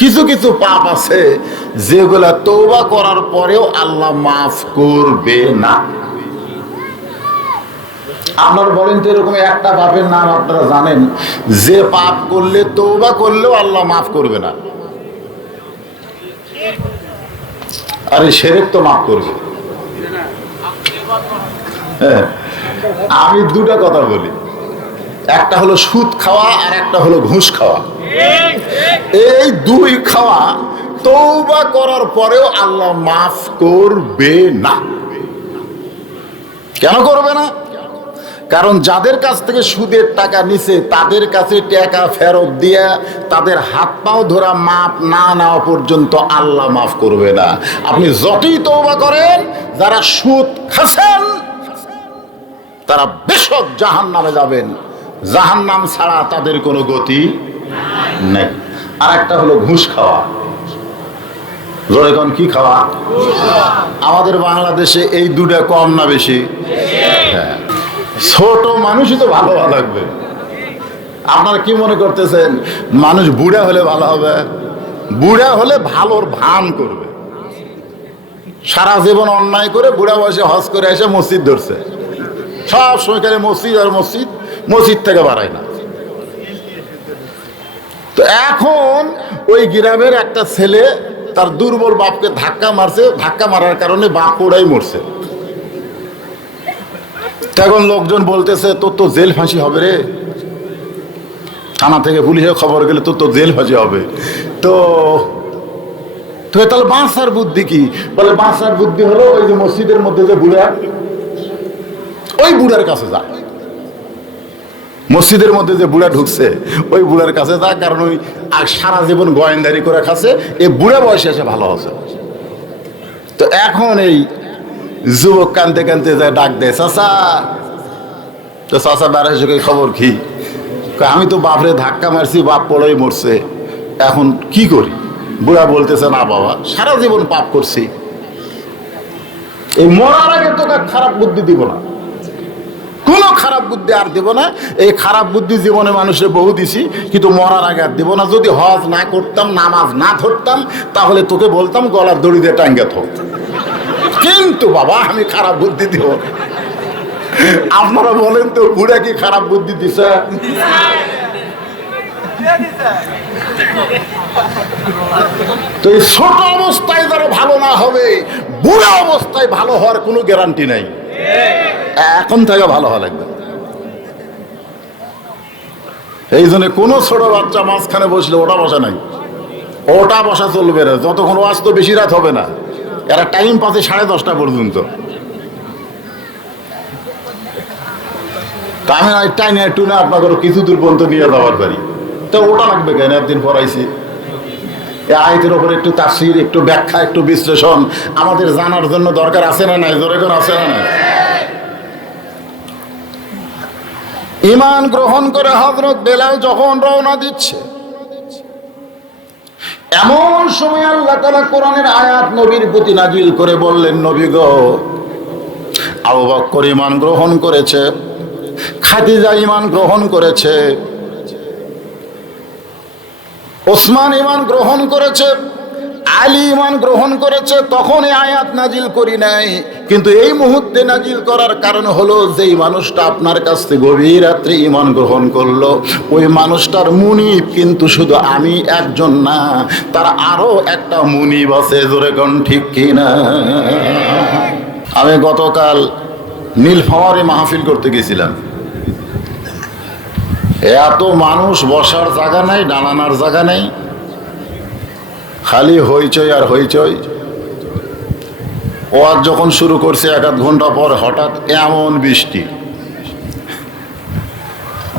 কিছু কিছু পাপ আছে যেগুলা তওবা করার পরেও আল্লাহ মাফ করবে না। আপনারা বলেন তো এরকম একটা পাপের নাম আপনারা জানেন যে পাপ করলে তওবা করলেও আল্লাহ মাফ করবে না? আরে শিরক তো মাফ করবে। হ্যাঁ, আমি দুটা কথা বলি, একটা হলো সুদ খাওয়া আর একটা হলো ঘুষ খাওয়া। এই দুই খাওয়া তওবা করার পরেও আল্লাহ মাফ করবে না। কেন করবে না? কারণ যাদের কাছ থেকে সুদের টাকা নিছে তাদের কাছে টাকা ফেরত দিয়ে তাদের হাত পাও ধরা মাপ না নেওয়া পর্যন্ত আল্লাহ মাফ করবে না। আপনি যতই তওবা করেন, যারা সুদ খাচ্ছেন তারা বেশক জাহান্নামে যাবেন, জাহান্নাম ছাড়া তাদের কোনো গতি নেই। আর একটা হলো ঘুষ খাওয়া। এখন কি খাওয়া? আমাদের বাংলাদেশে এই দুটা কম না বেশি? হ্যাঁ, ছোট মানুষই তো ভালো লাগবে। আপনারা কি মনে করতেছেন মানুষ বুড়া হলে ভালো হবে? বুড়া হলে ভালোর ভান করবে। সারা জীবন অন্যায় করে বুড়া বয়সে হজ করে এসে মসজিদ ধরছে, সব সময় মসজিদ আর মসজিদ, মসজিদ থেকে বাড়ায় না। তো এখন ওই গ্রামের একটা ছেলে তার দুর্বল বাপকে ধাক্কা মারছে, ধাক্কা মারার কারণে বাপ পোড়াই মরছে। তখন লোকজন বলতেছে তোর তো জেল ফাঁসি হবে রে, থানা থেকে পুলিশে খবর গেলে তোর তো জেল ফাঁসি হবে। তো তাহলে বাঁচার বুদ্ধি কি? বলে বাঁচার বুদ্ধি হলো ওই যে মসজিদের মধ্যে যে বুড়া, ওই বুড়ার কাছে যা। মসজিদের মধ্যে যে বুড়া ঢুকছে ওই বুড়ার কাছে যা, কারণ ওই আর সারা জীবন গোয়েন্দারি করে খাচ্ছে, এই বুড়া বয়সে এসে ভালো হচ্ছে। তো এখন এই যুবক কানতে কানতে যায় ডাক দেয়, চাচা। তো চাচা বেড়াইছে, খবর কি? আমি তো বাপরে ধাক্কা মারছি, বাপ পড়েই মরছে, এখন কি করি? বুড়া বলতেছে, না বাবা, সারা জীবন পাপ করছি, এই মরার আগে তোকে খারাপ বুদ্ধি দিব না, কোনো খারাপ বুদ্ধি আর দেব না। এই খারাপ বুদ্ধি জীবনে মানুষের বহু দিছি, কিন্তু মরার আগে আর দেব না। যদি হজ না করতাম, নামাজ না ধরতাম, তাহলে তোকে বলতাম গলার দড়ি দিয়ে টাঙ্গে থাক, কিন্তু বাবা আমি খারাপ বুদ্ধি দিব। আপনারা বলেন তো বুড়া কি খারাপ বুদ্ধি দিছে? তো এই ছোট অবস্থায় যারা ভালো না হবে, বুড়া অবস্থায় ভালো হওয়ার কোনো গ্যারান্টি নাই। এখন থেকে ভালো হওয়া লাগবে। এই জন্য কোনো ছোট বাচ্চা মাঝখানে বসলে ওটা বসা নাই, ওটা বসা চলবে না। যতক্ষণ ওয়াজ তো বেশি রাত হবে না, এরা টাইম পাচ্ছে 10:30 পর্যন্ত। তা আমি টাইনে একটু না আপনাকে কিছু দূর পর্যন্ত নিয়ে যাওয়ার পারি, তো ওটা লাগবে কেন? একদিন পড়াইছি এই আয়াতের ওপর একটু তাফসীর, একটু ব্যাখ্যা, একটু বিশ্লেষণ আমাদের জানার জন্য দরকার আছে না নাই? জোরে করে আছে না নাই? ঈমান গ্রহণ করে হযরত বেলাল যখন রওনা দিচ্ছে, এমন সময় আল্লাহ তাআলা কোরআনের আয়াত নবীর প্রতি নাজিল করে বললেন, নবী গো, আবু বকর ঈমান গ্রহণ করেছে, খাদিজা ঈমান গ্রহণ করেছে, ওসমান ঈমান গ্রহণ করেছে, আলী ঈমান গ্রহণ করেছে। তখন এই আয়াত নাজিল করি নাই, কিন্তু এই মুহূর্তে নাজিল করার কারণ হলো যেই মানুষটা আপনার কাছ থেকে গভীর রাত্রে ঈমান গ্রহণ করলো, ওই মানুষটার মুনিব কিন্তু শুধু আমি একজন না, তার আরো একটা মুনিব আছে। জোরে কোন ঠিক কিনা? আমি গতকাল নীলফামারে মাহফিল করতে গেছিলাম। এত মানুষ, বসার জায়গা নাই, দাঁড়ানোর জায়গা নেই, খালি হইচই আর হইচই। ওয়াজ যখন শুরু করছে 1-1 ঘন্টা পর হঠাৎ এমন বৃষ্টি,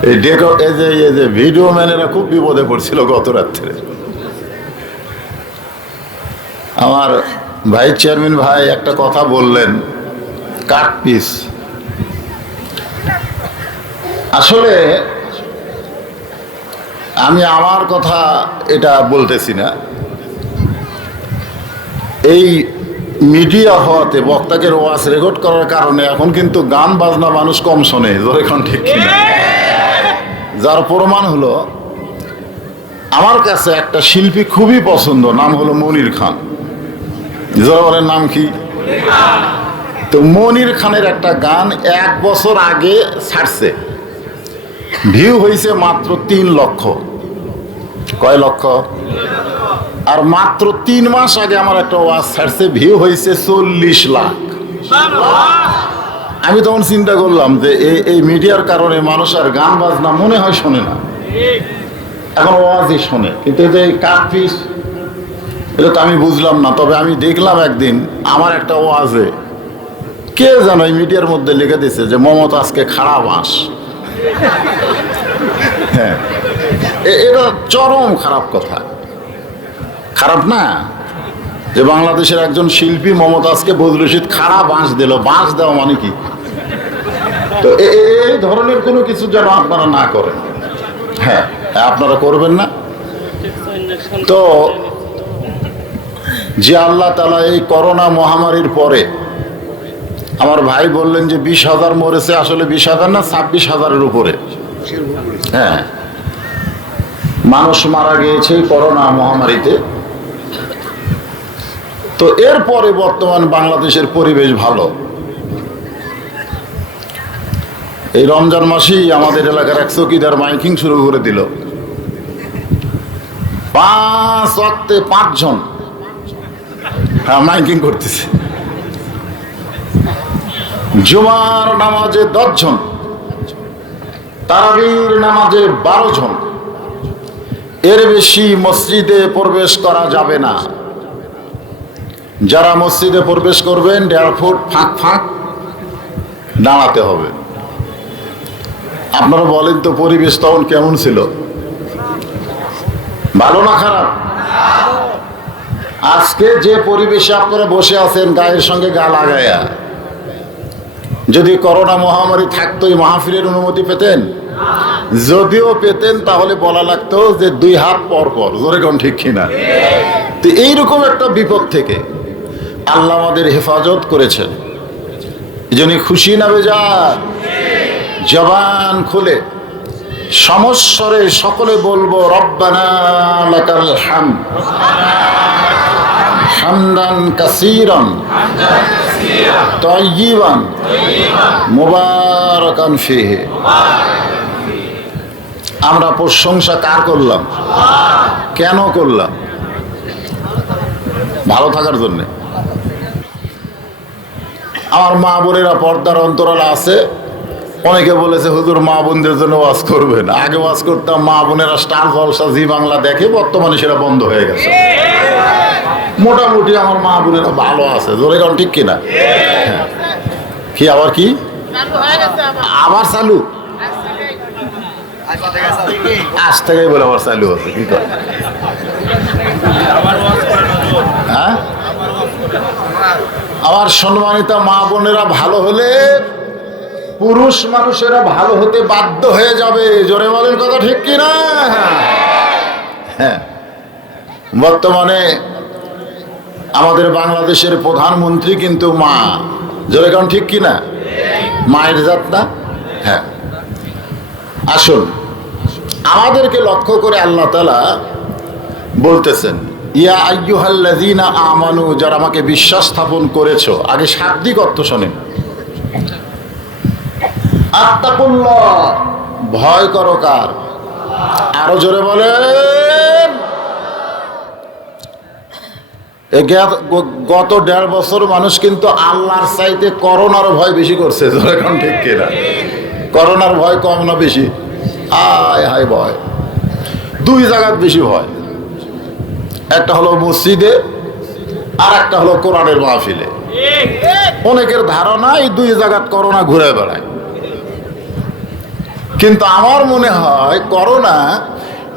এই যে ভিডিও ম্যানেরা খুব বিপদে পড়ছিল গত রাত্রে। আমার ভাইস চেয়ারম্যান ভাই একটা কথা বললেন, কাট পিস। আসলে আমি আমার কথা এটা বলতেছি না, এই মিডিয়া হওয়াতে বক্তাকে ওয়াজ রেকর্ড করার কারণে এখন কিন্তু গান বাজনা মানুষ কম শোনে। এখন ঠিক কিনা? যার প্রমাণ হলো আমার কাছে একটা শিল্পী খুবই পছন্দ, নাম হলো মনির খান। জোরাবরের নাম কি? তো মনির খানের একটা গান 1 বছর আগে ছাড়ছে, ভিউ হয়েছে মাত্র 3 লক্ষ। কয় লক্ষ? আর মাত্র 3 মাস আগে আমার একটা ওয়াজ ছাড়ছে, ভিউ হয়েছে 40 লাখ। আমি তখন চিন্তা করলাম যে এই মিডিয়ার কারণে মানুষ আর গান বাজনা মনে হয় শোনে না, এখন ওয়াজই শোনে। কিন্তু এই যে কাটপিস, এটা তো আমি বুঝলাম না। তবে আমি দেখলাম একদিন আমার একটা ওয়াজে কে যেন এই মিডিয়ার মধ্যে লিখে দিচ্ছে যে মমতা আজকে খারাপ বাঁশ। হ্যাঁ, এটা চরম খারাপ কথা। খারাপ না যে বাংলাদেশের একজন শিল্পী মমতাজকে বদরুল রশিদ খারাপ বাঁশ দিল। বাঁশ দেওয়া মানে কি? তো এই ধরনের কোনো কিছু যেন আপনারা না করেন। হ্যাঁ, আপনারা করবেন না। তো যে আল্লাহ তাআলা এই করোনা মহামারীর পরে, আমার ভাই বললেন যে 20,000 মরেছে, আসলে 20,000 না, 26,000-এর উপরে। হ্যাঁ, মানুষ মারা গিয়েছে করোনা মহামারীতে। তো এরপরে বর্তমান বাংলাদেশের পরিবেশ ভালো। এই রমজান মাসেই আমাদের এলাকার এক চৌকিদার মাইকিং শুরু করে দিল। 5 ওয়াক্তে 5 জন মাইকিং করতেছে, জুমার নামাজে 10 জন, তারাবির নামাজে 12 জন। এর বেশি মসজিদে প্রবেশ করা যাবে না। যারা মসজিদে প্রবেশ করবেন 1.5 ফুট ফাঁক ফাঁক দাঁড়াতে হবে। আপনারা বলেন তো পরিবেশ তখন কেমন ছিল? ভালো না খারাপ? আজকে যে পরিবেশে আপনারা বসে আছেন গায়ের সঙ্গে গা লাগায়া, যদি করোনা মহামারী থাকতো এই মাহফিলের অনুমতি পেতেন? যদিও পেতেন তাহলে বলা লাগতো যে 2 হাত পর পর। জোরে কোন ঠিক কিনা? তো এইরকম একটা বিপদ থেকে আল্লাহ আমাদের হেফাজত করেছেন। এই জন্য খুশি না বেজার? জবান খুলে সমস্বরে সকলে বলবো রব্বানা লাকাল হামদ হামদান কাসীরান তাইয়িবান মুবারাকান ফীহি। আমরা প্রশংসা কার করলাম? কেন করলাম? ভালো থাকার জন্য। আমার মা বোনেরা পর্দার অন্তরালে আছে, অনেকে বলেছে হুজুর মা বোনদের জন্য ওয়াজ করবেন। আগে ওয়াজ করতাম, মা বোনেরা স্টার জলসা জি বাংলা দেখে, বর্তমানে সেটা বন্ধ হয়ে গেছে। মোটামুটি আমার মা বোনেরা ভালো আছে। জোরে কারণ ঠিক কিনা? কি আবার কি আবার চালু? আজ থেকেই বলে আবার চালু আছে। কি করে? হ্যাঁ, আমার সম্মানিত মা বোনেরা ভালো হলে পুরুষ মানুষেরা ভালো হতে বাধ্য হয়ে যাবে। জোরে বলেন কথা ঠিক কিনা? হ্যাঁ, বর্তমানে আমাদের বাংলাদেশের প্রধানমন্ত্রী কিন্তু মা। জোরে কারণ ঠিক কিনা? মায়ের জাত না? হ্যাঁ। আসুন, আমাদেরকে লক্ষ্য করে আল্লাহ তাআলা বলতেছেন ইয়া আইয়ুহাল্লাযীনা আমানু, যারা আমাকে বিশ্বাস স্থাপন করেছো। আগে শাব্দিক অর্থ শোনেন। আত্তাকুল্লাহ, ভয় করো কার? আরো জোরে বলেন। গত 1.5 বছর মানুষ কিন্তু আল্লাহর চাইতে করোনার ভয় বেশি করছে। জোরে কোন ঠিক কিনা? করোনার ভয় কম না বেশি? হায় হায় ভয় 2 জায়গায় বেশি ভয়। একটা হলো মসজিদে, আর একটা হলো কোরআনের মাহফিলে। অনেকের ধারণা এই 2 জায়গায় করোনা ঘুরে বেড়ায়, কিন্তু আমার মনে হয় করোনা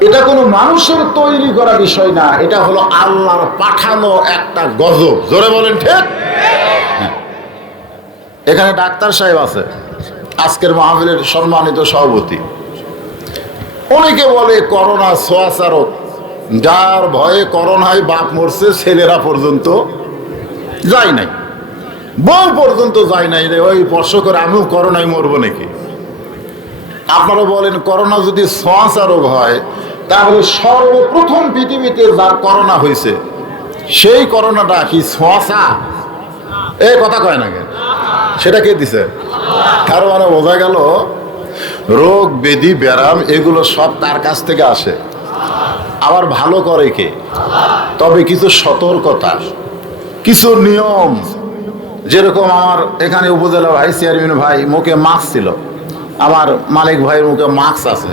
এটা কোনো মানুষের তৈরি করা বিষয় না, এটা হলো আল্লাহর পাঠানো একটা গজব। জোরে বলেন ঠিক? এখানে ডাক্তার সাহেব আছে, আজকের মাহফিলের সম্মানিত সভাপতি। অনেকে বলে করোনা ছোঁয়াচারক, যার ভয়ে করোনায় বাপ মরছে, ছেলেরা পর্যন্ত যায় নাই, বউ পর্যন্ত যায় নাই। ওই বর্ষ করে আমিও করোনায় মরবো নাকি? আপনারা বলেন করোনা যদি ছোঁয়াচা রোগ হয় তাহলে সর্বপ্রথম পৃথিবীতে যার করোনা হয়েছে সেই করোনাটা কি ছোঁয়াচা? এই কথা কয় না কেন? সেটা কে দিছে? তার মানে বোঝা গেল রোগ ব্যাধি ব্যারাম এগুলো সব তার কাছ থেকে আসে, আবার ভালো করে কে? তবে কিছু সতর্কতা, কিছু নিয়ম, যেরকম আমার এখানে উপজেলা ভাই চেয়ারম্যান ভাই মুখে মাস্ক ছিল, আমার মালিক ভাইয়ের মুখে মাস্ক আছে।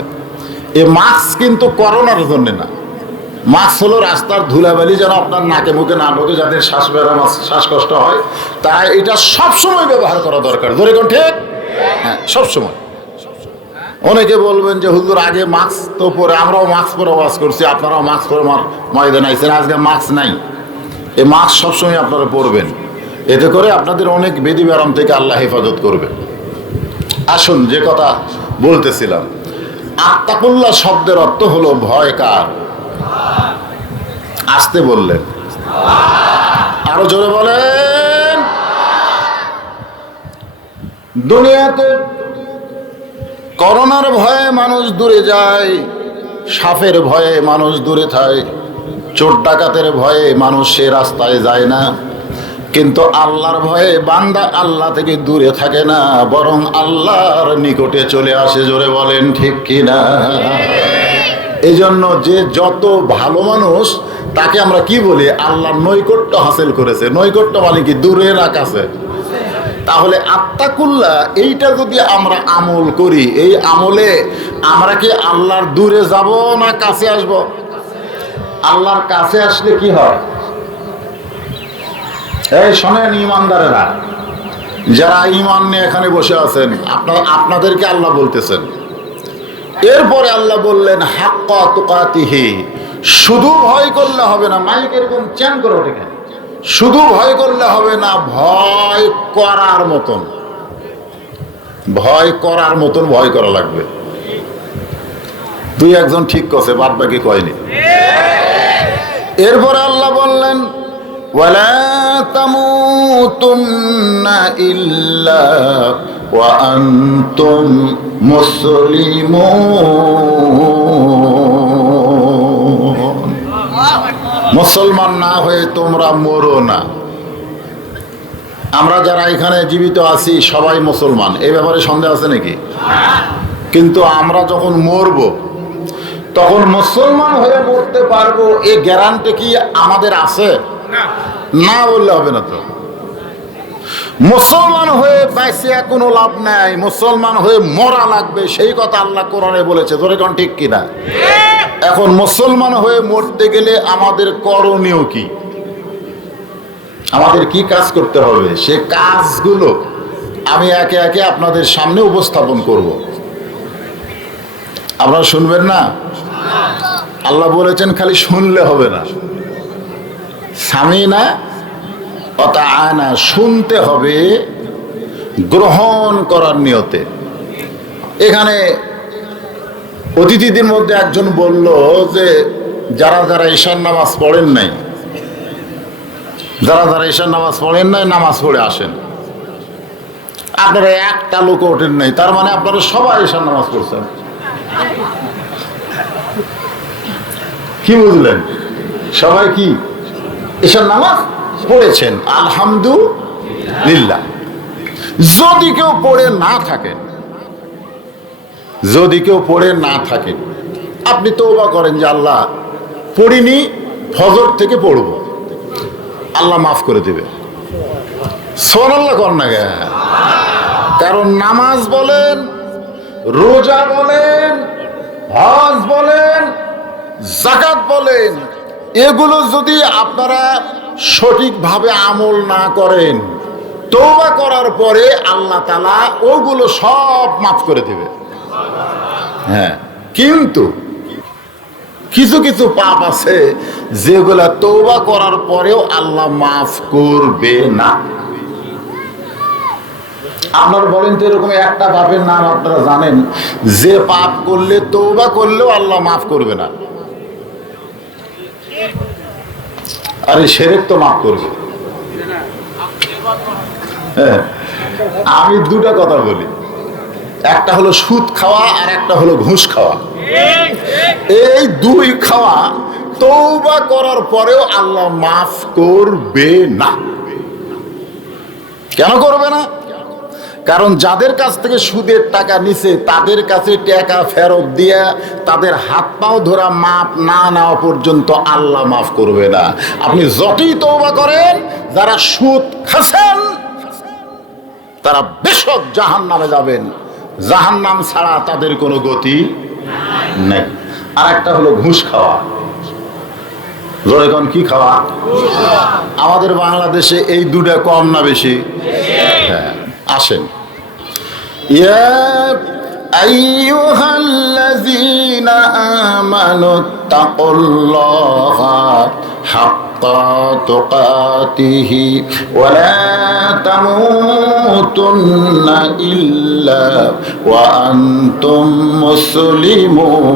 এই মাস্ক কিন্তু করোনার জন্য না, মাস্ক হলো রাস্তার ধুলাবালি যেন আপনার নাকে মুখে না ঢোকে, যাদের শ্বাসকষ্ট হয়, তাই এটা সবসময় ব্যবহার করা দরকার। ধরে কোন ঠিক? হ্যাঁ, সবসময়। অনেকে বলবেন যে হুজুর আগে মাস্ক তো পরে, আমরাও মাস্ক পরে ওয়াজ করছি, আপনারাও মাস্ক পরে ময়দানে আইছেন, আজকে মাস্ক নাই। এই মাস্ক সবসময় আপনারা পরবেন, এতে করে আপনাদের অনেক ব্যাধি ব্যারাম থেকে আল্লাহ হেফাজত করবে। আসুন, যে কথা বলতেছিলাম, আত্তাকুল্লাহ শব্দের অর্থ হলো ভয় কার? আসতে বললেন, আরো জোরে বলেন। দুনিয়াতে করোনার ভয়ে মানুষ দূরে যায়, সাপের ভয়ে মানুষ দূরে থাকে, চোর ডাকাতের ভয়ে মানুষ সে রাস্তায় যায় না, কিন্তু আল্লাহর ভয়ে বান্দা আল্লাহ থেকে দূরে থাকে না, বরং আল্লাহর নিকটে চলে আসে। জোরে বলেন ঠিক কিনা? এই জন্য যে যত ভালো মানুষ তাকে আমরা কি বলি? আল্লাহর নৈকট্য হাসিল করেছে। নৈকট্য মানে কি? দূরের আকাশে। তাহলে আত্তাকুল্লাহ এইটা যদি আমরা আমল করি, এই আমলে আমরা কি আল্লাহর দূরে যাব না কাছে আসব? আল্লাহর কাছে আসলে কি হয়? এই শোনেন ইমানদারেরা, যারা ইমান নিয়ে এখানে বসে আছেন, আপনাদেরকে আল্লাহ বলতেছেন। এরপরে আল্লাহ বললেন হাক্কা তুকাতিহি, শুধু ভয় করলে হবে না। মাইক এরকম চ্যান করে ওঠে কেন? শুধু ভয় করলে হবে না, ভয় করার মতন, ভয় করার মতন ভয় করা লাগবে। তুই একজন ঠিক করছে, বাদ বাকি কয়নি। এরপরে আল্লাহ বললেন ওয়ালা তামুতুন্না ইল্লা ওয়া আনতুম মুসলিমুন, মুসলমান না হয়ে তোমরা মরো না। আমরা যারা এখানে জীবিত আছি সবাই মুসলমান, এই ব্যাপারে সন্দেহ আছে নাকি? কিন্তু আমরা যখন মরব তখন মুসলমান হয়ে মরতে পারবো, এই গ্যারান্টি কি আমাদের আছে? না বললে হবে না। তো মুসলমান হয়ে বাইসে কোনো লাভ নাই, মুসলমান হয়ে মরা লাগবে, সেই কথা আল্লাহ কোরআনে বলেছে। ধরে কোন ঠিক কিনা? এখন মুসলমান হয়ে মরতে গেলে আমাদের করণীয় কি? আমাদের কি কাজ করতে হবে? সে কাজগুলো আমি একে একে আপনাদের সামনে উপস্থাপন করব। আপনারা শুনবেন না? আল্লাহ বলেছেন খালি শুনলে হবে না, সামিনা ওয়া তাআনা, শুনতে হবে গ্রহণ করার নিয়তে। এখানে অতিথিদের মধ্যে একজন বলল যে যারা যারা ঈশার নামাজ পড়েন নাই, যারা যারা ঈশার নামাজ পড়েন নাই নামাজ পড়ে আসেন। আপনারা একটা লোক ওঠেন নাই, তার মানে আপনারা সবাই ঈশার নামাজ পড়ছেন। কি বুঝলেন? সবাই কি ঈশার নামাজ পড়েছেন? আলহামদুলিল্লাহ। যদি কেউ পড়ে না থাকেন, যদি কেউ পড়ে না থাকেন, আপনি তওবা করেন যে আল্লাহ পড়িনি, ফজর থেকে পড়ব, আল্লাহ মাফ করে দেবে। সুবহানাল্লাহ কর না গে। কারণ নামাজ বলেন, রোজা বলেন, হজ বলেন, যাকাত বলেন, এগুলো যদি আপনারা সঠিকভাবে আমল না করেন, তওবা করার পরে আল্লাহ তাআলা ওগুলো সব মাফ করে দেবে। হ্যাঁ, কিন্তু কিছু কিছু পাপ আছে যেগুলা তওবা করার পরেও আল্লাহ মাফ করবে না। আপনারা বলেন তো এরকম একটা পাপের নাম আপনারা জানেন যে পাপ করলে তওবা করলেও আল্লাহ মাফ করবে না? আরে শিরক তো মাফ করবে। হ্যাঁ, আমি দুটা কথা বলি, একটা হলো সুদ খাওয়া আর একটা হলো ঘুষ খাওয়া। এই দুই খাওয়া তওবা করার পরেও আল্লাহ মাফ করবে না। কেন করবে না? কারণ যাদের কাছ থেকে সুদের টাকা নিছে তাদের কাছে টাকা ফেরত দিয়ে তাদের হাত পাও ধরা মাপ না নেওয়া পর্যন্ত আল্লাহ মাফ করবে না। আপনি যতই তওবা করেন, যারা সুদ খাচ্ছেন তারা বেশক জাহান্নামে যাবেন, জাহান্নাম ছাড়া তাদের কোনো গতি নেই। আর একটা হলো ঘুষ খাওয়া। জোরে কি খাওয়া? আমাদের বাংলাদেশে এই দুটা কম না বেশি? হ্যাঁ, আসেন। ইয়া আইয়ুহাল্লাযীনা আমানু তাকুল্লাহা হাক্কা তুকাতিহি ওয়া লা তামুতুন্না ইল্লা ওয়া আনতুম মুসলিমুন।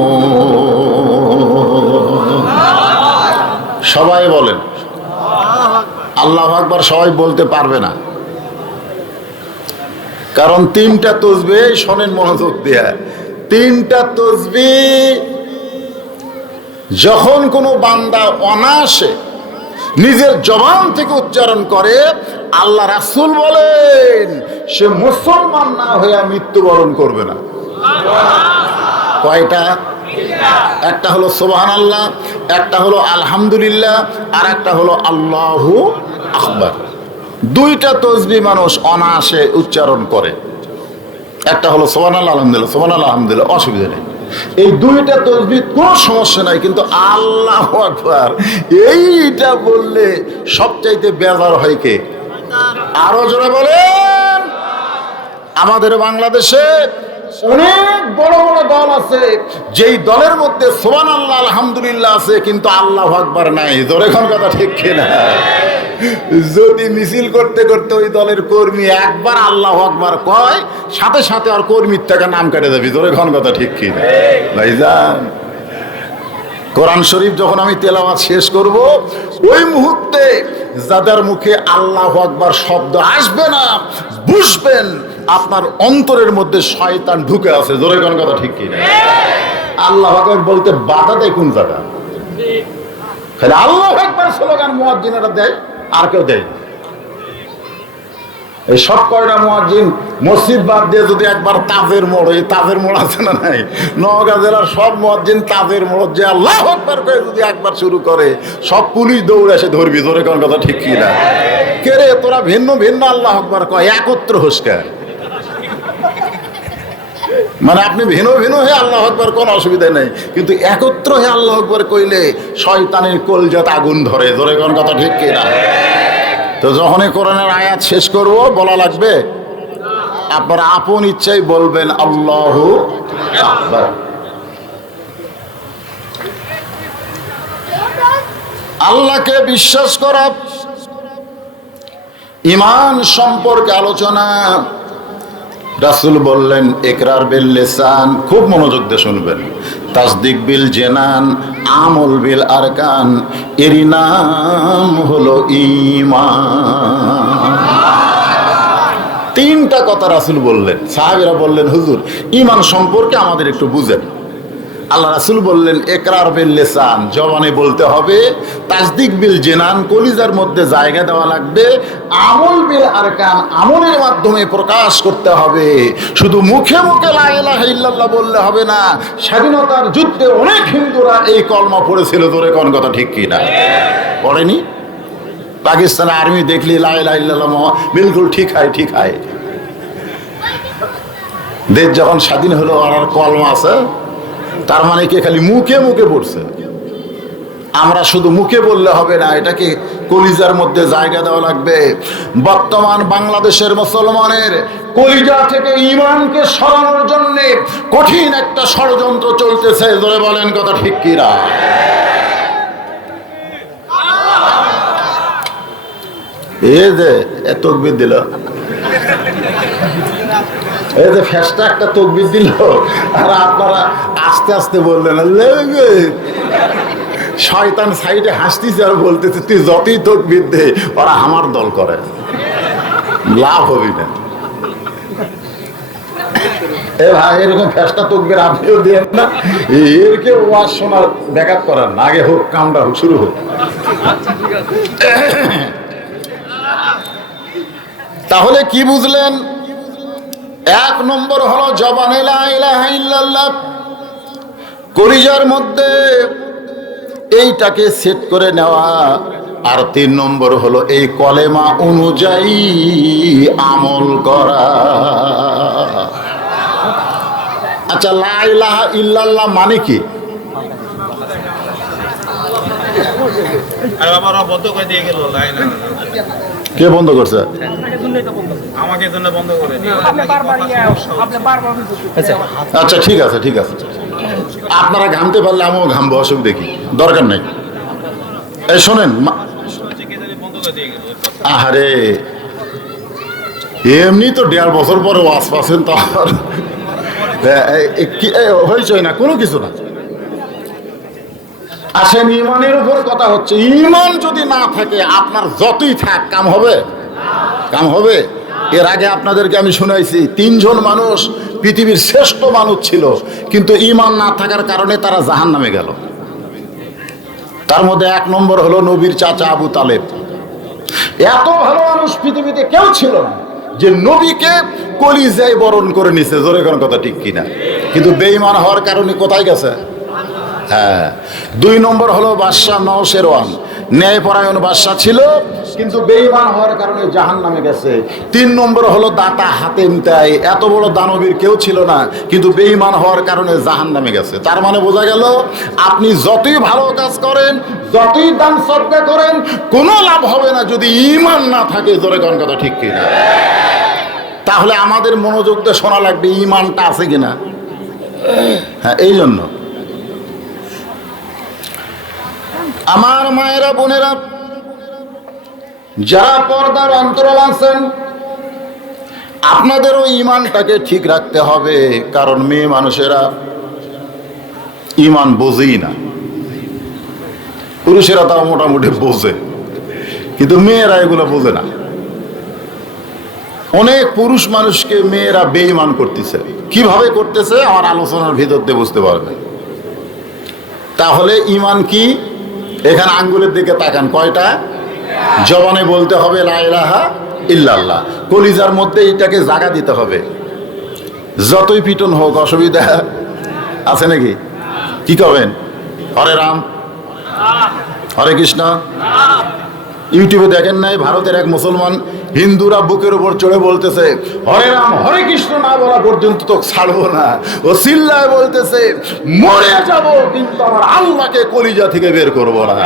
সবাই বলেন আল্লাহু আকবার। সবাই বলতে পারবে না, কারণ তিনটা তাসবিহ, শোনেন মনোযোগ দিয়ে, তিনটা তাসবিহ যখন কোনো বান্দা অনায়াসে নিজের জবান থেকে উচ্চারণ করে, আল্লাহ রাসূল বলেন সে মুসলমান না হয়ে মৃত্যুবরণ করবে না। কয়টা? একটা হলো সুবহানাল্লাহ, একটা হলো আলহামদুলিল্লাহ, আর একটা হলো আল্লাহু আকবার। দুইটা তাসবিহ মানুষ অনায়াসে উচ্চারণ করে। একটা হলো সুবহানাল্লাহ, আলহামদুলিল্লাহ, সুবহানাল্লাহ, আলহামদুলিল্লাহ, অসুবিধা নেই। এই দুইটা তাসবিহ কোনো সমস্যা নাই, কিন্তু আল্লাহু আকবার এইটা বললে সবচাইতে বেজার হয় কে? আরো জোরে বলেন। আমাদের বাংলাদেশে অনেক বড় বড় দল আছে, যেই দলের মধ্যে সুবহানাল্লাহ, আলহামদুলিল্লাহ আছে, কিন্তু আল্লাহু আকবার নাই। জোরে কোন কথা ঠিক কিনা? যদি মিছিল করতে করতে ওই দলের কর্মী একবার আল্লাহু আকবার কয়, সাথে সাথে আর কর্মীর থেকে নাম কেটে যাবি। জোরে কোন কথা ঠিক কিনা? ভাইজান, কোরআন শরীফ যখন আমি তেলাওয়াত শেষ করব, ওই মুহূর্তে যাদের মুখে আল্লাহু আকবার শব্দ আসবে না, বুঝবেন আপনার অন্তরের মধ্যে শয়তান ঢুকে আছে। জোরে কোন কথা ঠিক কিনা? আল্লাহু আকবার বলতে বাধা দেয় কোন জায়গা? খালি আল্লাহু আকবার স্লোগান মুয়াজ্জিনেরা দেয়, আর কেউ দেয়। এই সব কয়টা মুয়াজ্জিন মসজিদ বাদ দিয়ে যদি একবার তাজের মোড়, এই তাজের মোড় আছে না নাই, নওগাঁ জেলার সব মুয়াজ্জিন তাজের মোড় যে আল্লাহু আকবার করে যদি একবার শুরু করে, সব পুলিশ দৌড়ে এসে ধরবি। জোরে কোন কথা ঠিক কিনা? কে রে তোরা ভিন্ন ভিন্ন আল্লাহু আকবার কয়, একত্র হোসকা। মানে আপনি ভিন্ন ভিন্ন হয়ে আল্লাহু আকবার কোনো অসুবিধা নেই, কিন্তু একত্র হয়ে আল্লাহু আকবার কইলে শয়তানের কলজাত আগুন ধরে। জোরে কোন কথা ঠিক কিনা? তো যখনই কোরআনের আয়াত শেষ করব, বলা লাগবে আপনারা আপন ইচ্ছাই বলবেন আল্লাহু আকবার। আল্লাহকে বিশ্বাস করা, ঈমান সম্পর্কে আলোচনা। রাসূল বললেন ইকরার বিল লিসান, খুব মনোযোগ দিয়ে শুনবেন, তাসদিক বিল জিনান, আমল বিল আরকান, এরই নাম হলো ঈমান। তিনটা কথা রাসূল বললেন। সাহাবীরা বললেন হুজুর ঈমান সম্পর্কে আমাদের একটু বুঝেন। আল্লাহ রাসূল বললেন ইকরার বিল লিসান, জবানে বলতে হবে, তাসদিক বিল জিনান, কলিজার মধ্যে জায়গা দেওয়া লাগবে, আমল বিল আরকান, আমলের মাধ্যমে প্রকাশ করতে হবে। শুধু মুখে মুখে লা ইলাহা ইল্লাল্লাহ বললে হবে না। স্বাধীনতার যুদ্ধে অনেক হিন্দুরা এই কলমা পড়েছিল। জোরে কোন কথা ঠিক কিনা? পড়েনি? পাকিস্তানের আর্মি দেখলি লা ইলাহা ইল্লাল্লাহ বিলকুল ঠিক হয়, ঠিক হয়। দেশ যখন স্বাধীন হলো আর কলমা আছে, তার মানে কি খালি মুখে মুখে পড়ছে? আমরা শুধু মুখে বললে হবে না, এটাকে কলিজার মধ্যে জায়গা দেওয়া লাগবে। বর্তমান বাংলাদেশের মুসলমানের কলিজা থেকে ঈমানকে সরানোর জন্য কঠিন একটা ষড়যন্ত্র চলতেছে। ধরে বলেন কথা ঠিক কিনা? এই যে তাকবীর দিল, এই যে ফেসটা একটা তাকবীর দিল, আর আপনারা আস্তে আস্তে বললেন শয়তান সাইডে হাসতেছে আর বলতেছে তুই যতই তাকবীর দে ওরা আমার দল করে, লাভ হবি না। এ ভাই এরকম ফেসটা তকবের আপনিও দেন না, এর কেউ ওয়াজ শোনার ব্যাকআপ করার না, আগে হোক কামটা হোক, শুরু হোক। তাহলে কি বুঝলেন? এক নম্বর হলো জবানে লা ইলাহা ইল্লাল্লাহ, কলিজার মধ্যে এইটাকে সেট করে নেওয়া। আর ৩ নম্বর হলো এই কলেমা অনুযায়ী আমল করা। আচ্ছা, লা ইলাহা ইল্লাল্লাহ মানে কি? কে বন্ধ করছে? আচ্ছা ঠিক আছে, ঠিক আছে, আপনারা ঘামতে পারলে আমিও ঘামবো, অসুবিধা কি, দরকার নাই। এই শোনেন, আহারে এমনি তো 1.5 বছর পরে ওয়াজ পাচ্ছেন, তো হয়েছে না, কোনো কিছু না। আসেন, ইমানের উপর কথা হচ্ছে। ইমান যদি না থাকে আপনার যতই থাক, কাম হবে? কাম হবে? এর আগে আপনাদেরকে আমি শুনাইছি 3 জন মানুষ পৃথিবীর শ্রেষ্ঠ মানুষ ছিল, কিন্তু ইমান না থাকার কারণে তারা জাহান্নামে গেল। তার মধ্যে 1 নম্বর হলো নবীর চাচা আবু তালেব। এত ভালো মানুষ পৃথিবীতে কেউ ছিল না যে নবীকে কলিজায় বরণ করে নিছে, জোরে কোন কথা ঠিক কিনা? কিন্তু বেঈমান হওয়ার কারণে কোথায় গেছে? হ্যাঁ। 2 নম্বর হলো বাদশা নওশেরওয়ান, ন্যায়পরায়ণ বাদশা ছিল, কিন্তু বেঈমান হওয়ার কারণে জাহান্নামে গেছে। 3 নম্বর হলো দাতা হাতেম তাই, এত বড় দানবীর কেউ ছিল না, কিন্তু বেঈমান হওয়ার কারণে জাহান্নামে গেছে। তার মানে বোঝা গেল, আপনি যতই ভালো কাজ করেন, যতই দান সদকা করেন, কোনো লাভ হবে না যদি ঈমান না থাকে, জোরে কোন কথা ঠিক কিনা? তাহলে আমাদের মনোযোগ দিয়ে শোনা লাগবে ঈমানটা আছে কিনা। হ্যাঁ, এই জন্য আমার মায়েরা, বোনেরা, যারা পর্দার অন্তরাল আছেন, আপনাদেরও ঈমানটাকে ঠিক রাখতে হবে। কারণ মেয়ে মানুষেরা ঈমান বোঝেই না, পুরুষেরা তাও মোটামুটি বোঝে, কিন্তু মেয়েরা এগুলো বোঝে না। অনেক পুরুষ মানুষকে মেয়েরা বেঈমান করতেছে। কিভাবে করতেছে আমার আলোচনার ভিতর দিয়ে বুঝতে পারবেন। তাহলে ঈমান কি? এখানে আঙ্গুলের দিকে তাকান, কয়টা? জবানে বলতে হবে লা ইলাহা ইল্লাল্লাহ, কলিজার মধ্যে এইটাকে জায়গা দিতে হবে। যতই পিটন হোক, অসুবিধা আছে নাকি? কি করবেন? হরে রাম, হরে কৃষ্ণ। ইউটিউবে দেখেন নাই, ভারতের এক মুসলমান, হিন্দুরা বুকের উপর চড়ে বলতেছে হরে রাম হরে কৃষ্ণ না বলা পর্যন্ত তো ছাড়বো না। ও চিল্লায় বলতেছে মরে যাব, কিন্তু আমার আল্লাহকে কলিজা থেকে বের করবো না।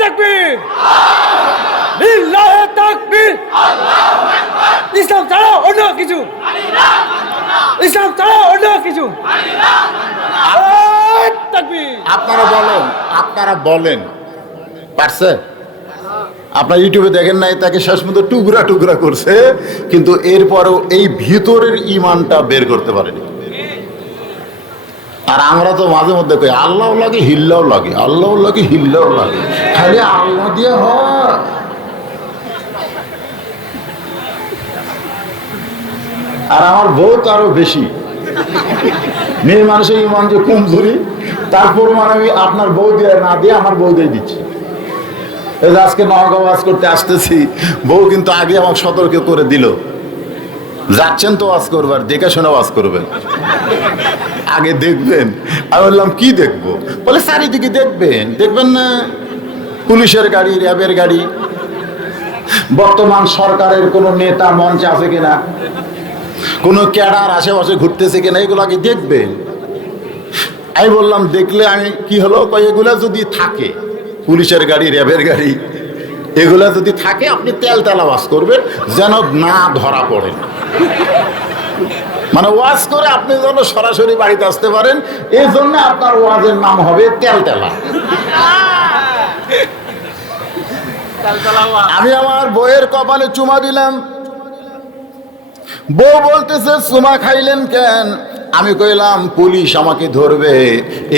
তাকবীর, লিল্লাহি তাকবীর। ইসলাম ছাড়া অন্য কিছু, ইসলাম ছাড়া অন্য কিছু। তাকবীর। আপনারা বলেন, আপনারা বলেন, পারছে? আপনার ইউটিউবে দেখেন নাই, তাকে শেষ মতো টুকরা টুকরা করছে, কিন্তু এরপরেও এই ভিতরের ঈমানটা বের করতে পারেনি। আর আমরা তো মাঝে মধ্যে কই আল্লাহ লাগে, হিল্লাও লাগে, আল্লাহ লাগে, হিল্লাও লাগে, খালি আল্লাহ দিয়ে হয়। আর আমার বউ তো আরো বেশি। মেয়ে মানুষের ঈমান যে কমজোরি, তারপর মানে আমি আপনার বউ দিয়ে না দিয়ে আমার বউ দিয়ে দিচ্ছি। এই যে আজকে নওগাঁ ওয়াজ করতে আসতেছি, বউ কিন্তু আগে আমাকে সতর্ক করে দিল, যাচ্ছেন তো ওয়াজ করবার, দেখে শুনে ওয়াজ করবেন, আগে দেখবেন। আমি বললাম কি দেখবো? বলে চারিদিকে দেখবেন। দেখবেন না পুলিশের গাড়ি, র্যাবের গাড়ি, বর্তমান সরকারের কোন নেতা মঞ্চে আছে কিনা, কোন ক্যাডার আশেপাশে ঘুরতেছে কিনা, এগুলো আগে দেখবেন। আমি বললাম দেখলে আমি কি হলো, এগুলা যদি থাকে, পুলিশের গাড়ি, র্যাবের গাড়ি, এগুলা যদি থাকে, আপনি তেল তেলা ওয়াজ করবেন যেন না ধরা পড়েন। মানে ওয়াজ করে আপনি যেন সরাসরি বাড়িতে আসতে পারেন, এই জন্য আপনার ওয়াজের নাম হবে তেল তেলা। আমি আমার বউয়ের কপালে চুমা দিলাম, বউ বলতেছে চুমা খাইলেন কেন? আমি কইলাম পুলিশ আমাকে ধরবে,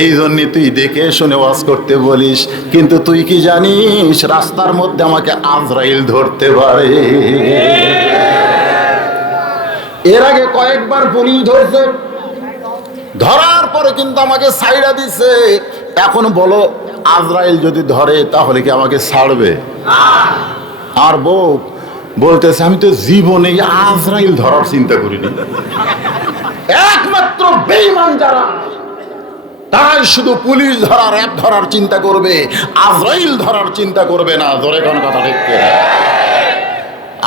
এই জন্য তুই দেখে শুনে ওয়াজ করতে বলিস, কিন্তু তুই কি জানিস রাস্তার মধ্যে আমাকে আজরাইল ধরতে পারে। এর আগে কয়েকবার পুলিশ ধরছে, ধরার পরে কিন্তু আমাকে ছাইড়া দিছে। এখন বলো, আজরাইল যদি ধরে তাহলে কি আমাকে ছাড়বে? আর বউ বলতেছে, আমি তো জীবনে আজরাইল ধরার চিন্তা করিনি। একমাত্র বেঈমান যারা, তাই শুধু পুলিশ ধরার, র্যাব ধরার চিন্তা করবে, আজরাইল ধরার চিন্তা করবে না। ধরে কোন কথা ঠিক কিনা?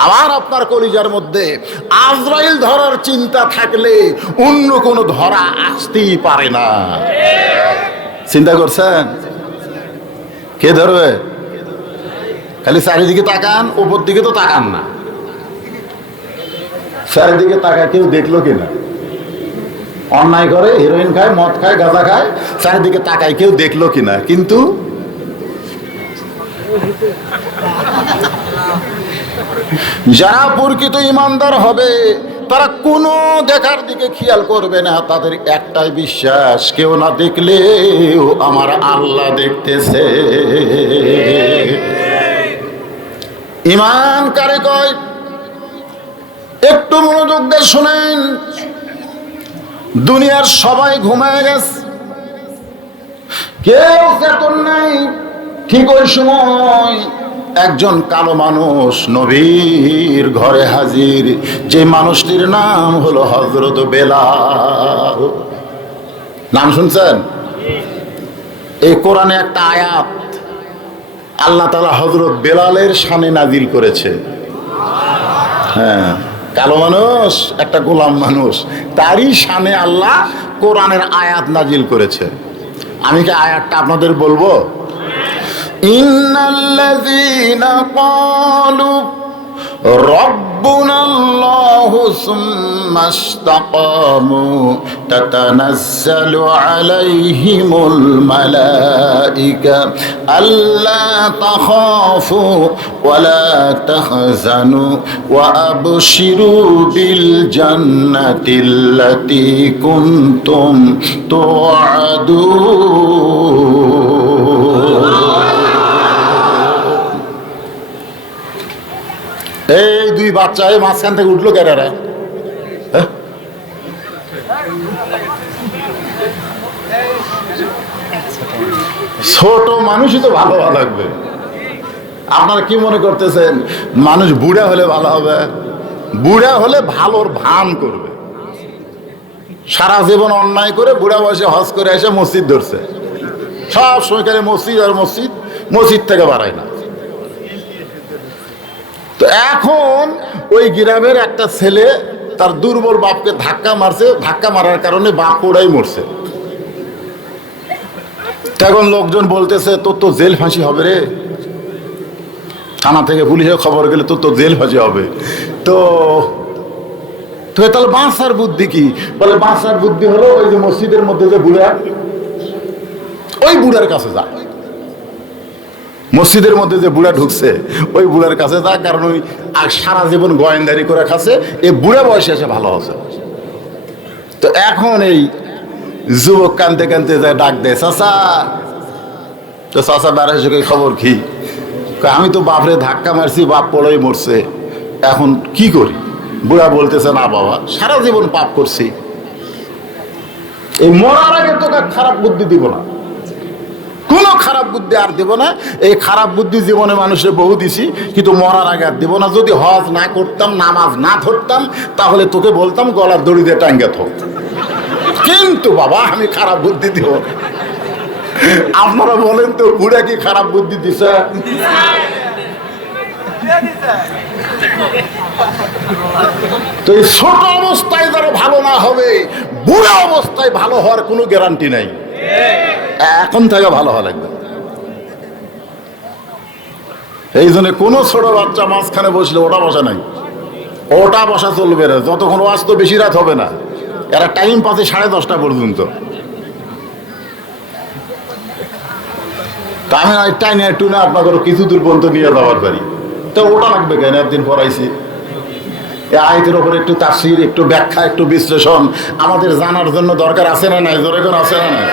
আবার আপনার কলিজার মধ্যে আজরাইল ধরার চিন্তা থাকলে অন্য কোনো ধরা আসতেই পারে না। চিন্তা করছেন কে ধরবে? খালি চারিদিকে তাকান, উপর দিকে তো তাকান না। চারিদিকে তাকায় কেউ দেখলো কিনা? অন্যায় করে, হেরোইন খায়, মদ খায়, গাঁজা খায়, চারিদিকে তাকায় কেউ দেখলো কিনা? কিন্তু যারা প্রকৃত ইমানদার হবে তারা কোনো দেখার দিকে খেয়াল করবে না। তাদের একটাই বিশ্বাস, কেউ না দেখলেও আমার আল্লাহ দেখতেছে। ঈমান কারে কয়? একটু মনোযোগ দিয়ে শুনেন। দুনিয়ার সবাই ঘুমায় গেছে, কেউ চেতন নাই। ঠিক ওই সময় একজন কালো মানুষ নবীর ঘরে হাজির। যে মানুষটির নাম হলো হযরত বেলাল। নাম শুনছেন? এই কোরআনে একটা আয়াত আল্লাহ তাআলা হযরত বেলালের শানে নাজিল করেছে। হ্যাঁ, কালো মানুষ, একটা গোলাম মানুষ, তারই শানে আল্লাহ কোরআনের আয়াত নাজিল করেছে। আমি কি আয়াতটা আপনাদের বলবো? ইন্নাল্লাযীনা ক্বালু রাব্বুনাল্লাহু সুম্মা ইসতাকামু তাতানাজ্জালু আলাইহিমুল মালাঈকা আল্লা তাখাফু ওয়া লা তাহজানু ওয়া আবশিরু বিল জান্নাতিল্লাতী কুনতুম তুআদুন। এই দুই বাচ্চা এই মাঝখান থেকে উঠলো কেনারা? ছোট মানুষই তো ভালো লাগবে। আপনারা কি মনে করতেছেন মানুষ বুড়া হলে ভালো হবে? বুড়া হলে ভালোর ভান করবে। সারা জীবন অন্যায় করে বুড়া বয়সে হজ করে এসে মসজিদ ধরছে, সব সময় মসজিদ আর মসজিদ, মসজিদ থেকে বাড়ায় না। তো এখন ওই গ্রামের একটা ছেলে তার দুর্বল বাপকে ধাক্কা মারছে, ধাক্কা মারার কারণে বাপ ওরাই মরছে। তখন লোকজন বলতেছে, তোর তো জেল ফাঁসি হবে রে। থানা থেকে পুলিশের খবর গেলে তোর তো জেল ফাঁসি হবে। তো তাহলে বাঁচার বুদ্ধি কি? বলে বাঁচার বুদ্ধি হলো ওই যে মসজিদের মধ্যে যে বুড়া, ওই বুড়ার কাছে যা। মসজিদের মধ্যে যে বুড়া ঢুকছে ওই বুড়ার কাছে যা, কারণ ওই আর সারা জীবন গোয়েন্দারি করে খাচ্ছে, এই বুড়া বয়সে এসে ভালো হচ্ছে। তো এখন এই যুবক কানতে কানতে যায় ডাক দেয়, চাচা। তো চাচা বেড়াইছে, খবর কি? আমি তো বাপরে ধাক্কা মারছি, বাপ পড়েই মরছে, এখন কি করি? বুড়া বলতেছে, না বাবা, সারা জীবন পাপ করছি, এই মরার আগে তোকে খারাপ বুদ্ধি দিব না, কোনো খারাপ বুদ্ধি আর দেব না। এই খারাপ বুদ্ধি জীবনে মানুষের বহু দিছি, কিন্তু মরার আগে আর দেব না। যদি হজ না করতাম, নামাজ না ধরতাম, তাহলে তোকে বলতাম গলার দড়ি দিয়ে টাঙ্গা থাক, কিন্তু বাবা আমি খারাপ বুদ্ধি দিব। আপনারা বলেন তো, বুড়া কি খারাপ বুদ্ধি দিছে? তো এই ছোট অবস্থায় যারা ভালো না হবে, বুড়া অবস্থায় ভালো হওয়ার কোনো গ্যারান্টি নাই। এখন থেকে ভালো হওয়া লাগবে। এই জন্য কোনো ছোট বাচ্চা মাঝখানে বসলে ওটা বসা নাই, ওটা বসা চলবে না। যতক্ষণ ওয়াজ তো বেশি রাত হবে না, এরা টাইম পাচ্ছে 10:30 পর্যন্ত। তা আমি টাইনে একটু না আপনাকে কিছু দূর পর্যন্ত নিয়ে যাওয়ার পারি, তো ওটা লাগবে কেন? একদিন পড়াইছি এই আয়াতের ওপর একটু তাফসীর, একটু ব্যাখ্যা, একটু বিশ্লেষণ আমাদের জানার জন্য দরকার আছে না নাই? জোরে করে আছে না নাই?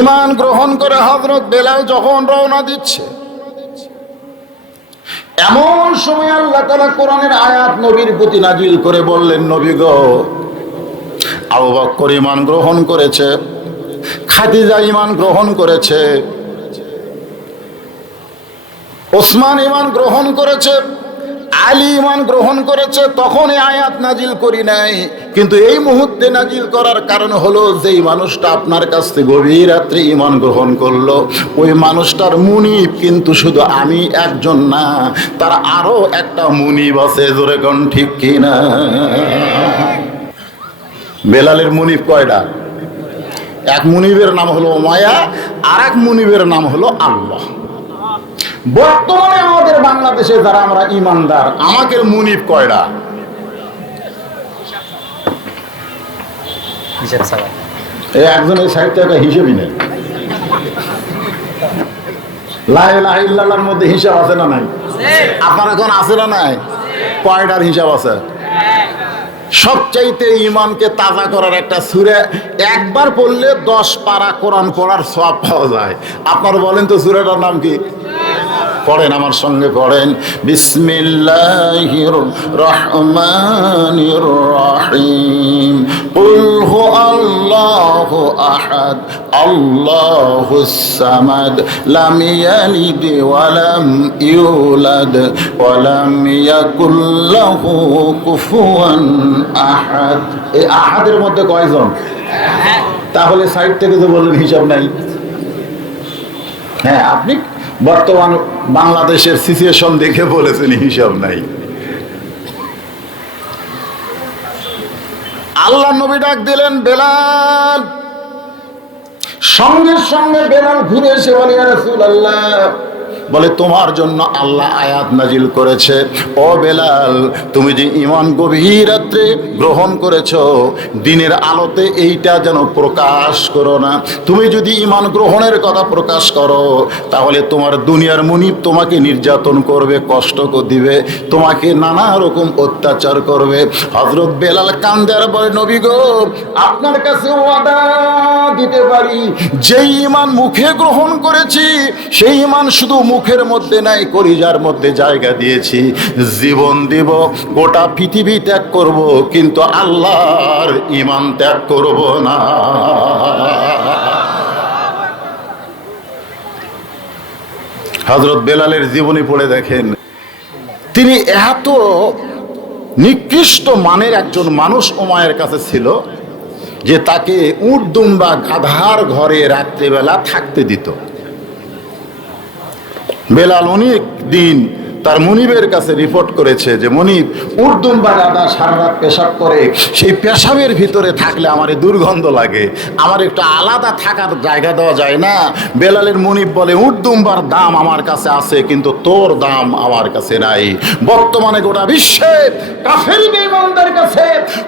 ঈমান গ্রহণ করে হযরত বেলাল যখন রওনা দিচ্ছে, এমন সময় আল্লাহ তাআলা কোরআনের আয়াত নবীর প্রতি নাজিল করে বললেন, নবী গো, আবু বকর ঈমান গ্রহণ করেছে, খাদিজা ঈমান গ্রহণ করেছে, ওসমান ঈমান গ্রহণ করেছে, আলী ঈমান গ্রহণ করেছে। তখন এই আয়াত নাজিল করি নাই, কিন্তু এই মুহূর্তে নাজিল করার কারণ হলো যেই মানুষটা আপনার কাছ থেকে গভীর রাত্রে ঈমান গ্রহণ করলো, ওই মানুষটার মুনিব কিন্তু শুধু আমি একজন না, তার আরো একটা মুনিব আছে। জোরে কোন ঠিক কিনা? বেলালের মুনিব কয়টা? এক মুনিবের নাম হলো উমাইয়া, আর এক মুনিবের নাম হলো আল্লাহ। বর্তমানে আমাদের বাংলাদেশে যারা আমরা ইমানদার, আমাদের মুনিব কয়টা? একজন এই সাহিত্য একটা হিসেবই নেই। লা ইলাহা ইল্লাল্লাহর মধ্যে হিসাব আছে না নাই? আপনার এখন আছে না নাই? কয়টার হিসাব আছে? সবচাইতে ইমানকে তাজা করার একটা সূরা একবার পড়লে 10 পারা কোরআন পড়ার সওয়াব পাওয়া যায়। আপনারা বলেন তো সূরাটার নাম কি? পড়েন, আমার সঙ্গে পড়েন। বিসমিল্লাহির রহমানির রহিম। কুল হুয়াল্লাহু আহাদ, আল্লাহুস সামাদ, লাম ইয়ালিদ ওয়া লাম ইউলাদ ওয়া লাম ইয়াকুল লাহু কুফুয়ান আহাদ। এই আহাদের মধ্যে কয়জন? তাহলে সাইড থেকে তো বললেন হিসাব নাই। হ্যাঁ, আপনি বর্তমান বাংলাদেশের সিচুয়েশন দেখে বলেছেন হিসাব নাই। আল্লাহ নবী ডাক দিলেন, বেলাল। সঙ্গে সঙ্গে বেলাল ঘুরে এসে বলে, ইয়া রাসূলুল্লাহ, বলে তোমার জন্য আল্লাহ আয়াত নাজিল করেছে। ও বেলাল, তুমি যে ঈমান গভীর রাত্রে গ্রহণ করেছো, দিনের আলোতে এইটা যেন প্রকাশ করো না। তুমি যদি ঈমান গ্রহণের কথা প্রকাশ করো, তাহলে তোমার দুনিয়ার মুনিব তোমাকে নির্যাতন করবে, কষ্ট দিবে, তোমাকে নানা রকম অত্যাচার করবে। হযরত বেলাল কান্দে আর বলে, নবী গো, আপনার কাছে ওয়াদা দিতে পারি, যেই ঈমান মুখে গ্রহণ করেছি, সেই ঈমান শুধু মুখের মধ্যে নাই, কলিজার মধ্যে জায়গা দিয়েছি। জীবন দিব, গোটা পৃথিবী ত্যাগ করব, কিন্তু আল্লাহর ঈমান ত্যাগ করব না। হযরত বেলালের জীবনী পড়ে দেখেন, তিনি এত নিকৃষ্ট মানের একজন মানুষ উমাইয়ার কাছে ছিল যে তাকে উট দুম্বা গাধার ঘরে রাত্রিবেলা থাকতে দিত। বেলাল অনেক দিন তার মুনিবের কাছে রিপোর্ট করেছে যে, মুনিব, উর্দুম বা গাদা সারা রাত পেশাব করে, সেই পেশাবের ভিতরে থাকলে আমার দুর্গন্ধ লাগে, আমার একটু আলাদা থাকার জায়গা দেওয়া যায় না। বেলালের মুনিব বলে, উর্দুম্বার দাম আমার কাছে আছে, কিন্তু তোর দাম আমার কাছে নাই। বর্তমানে গোটা বিশ্বে কাফের বেঈমানদের কাছে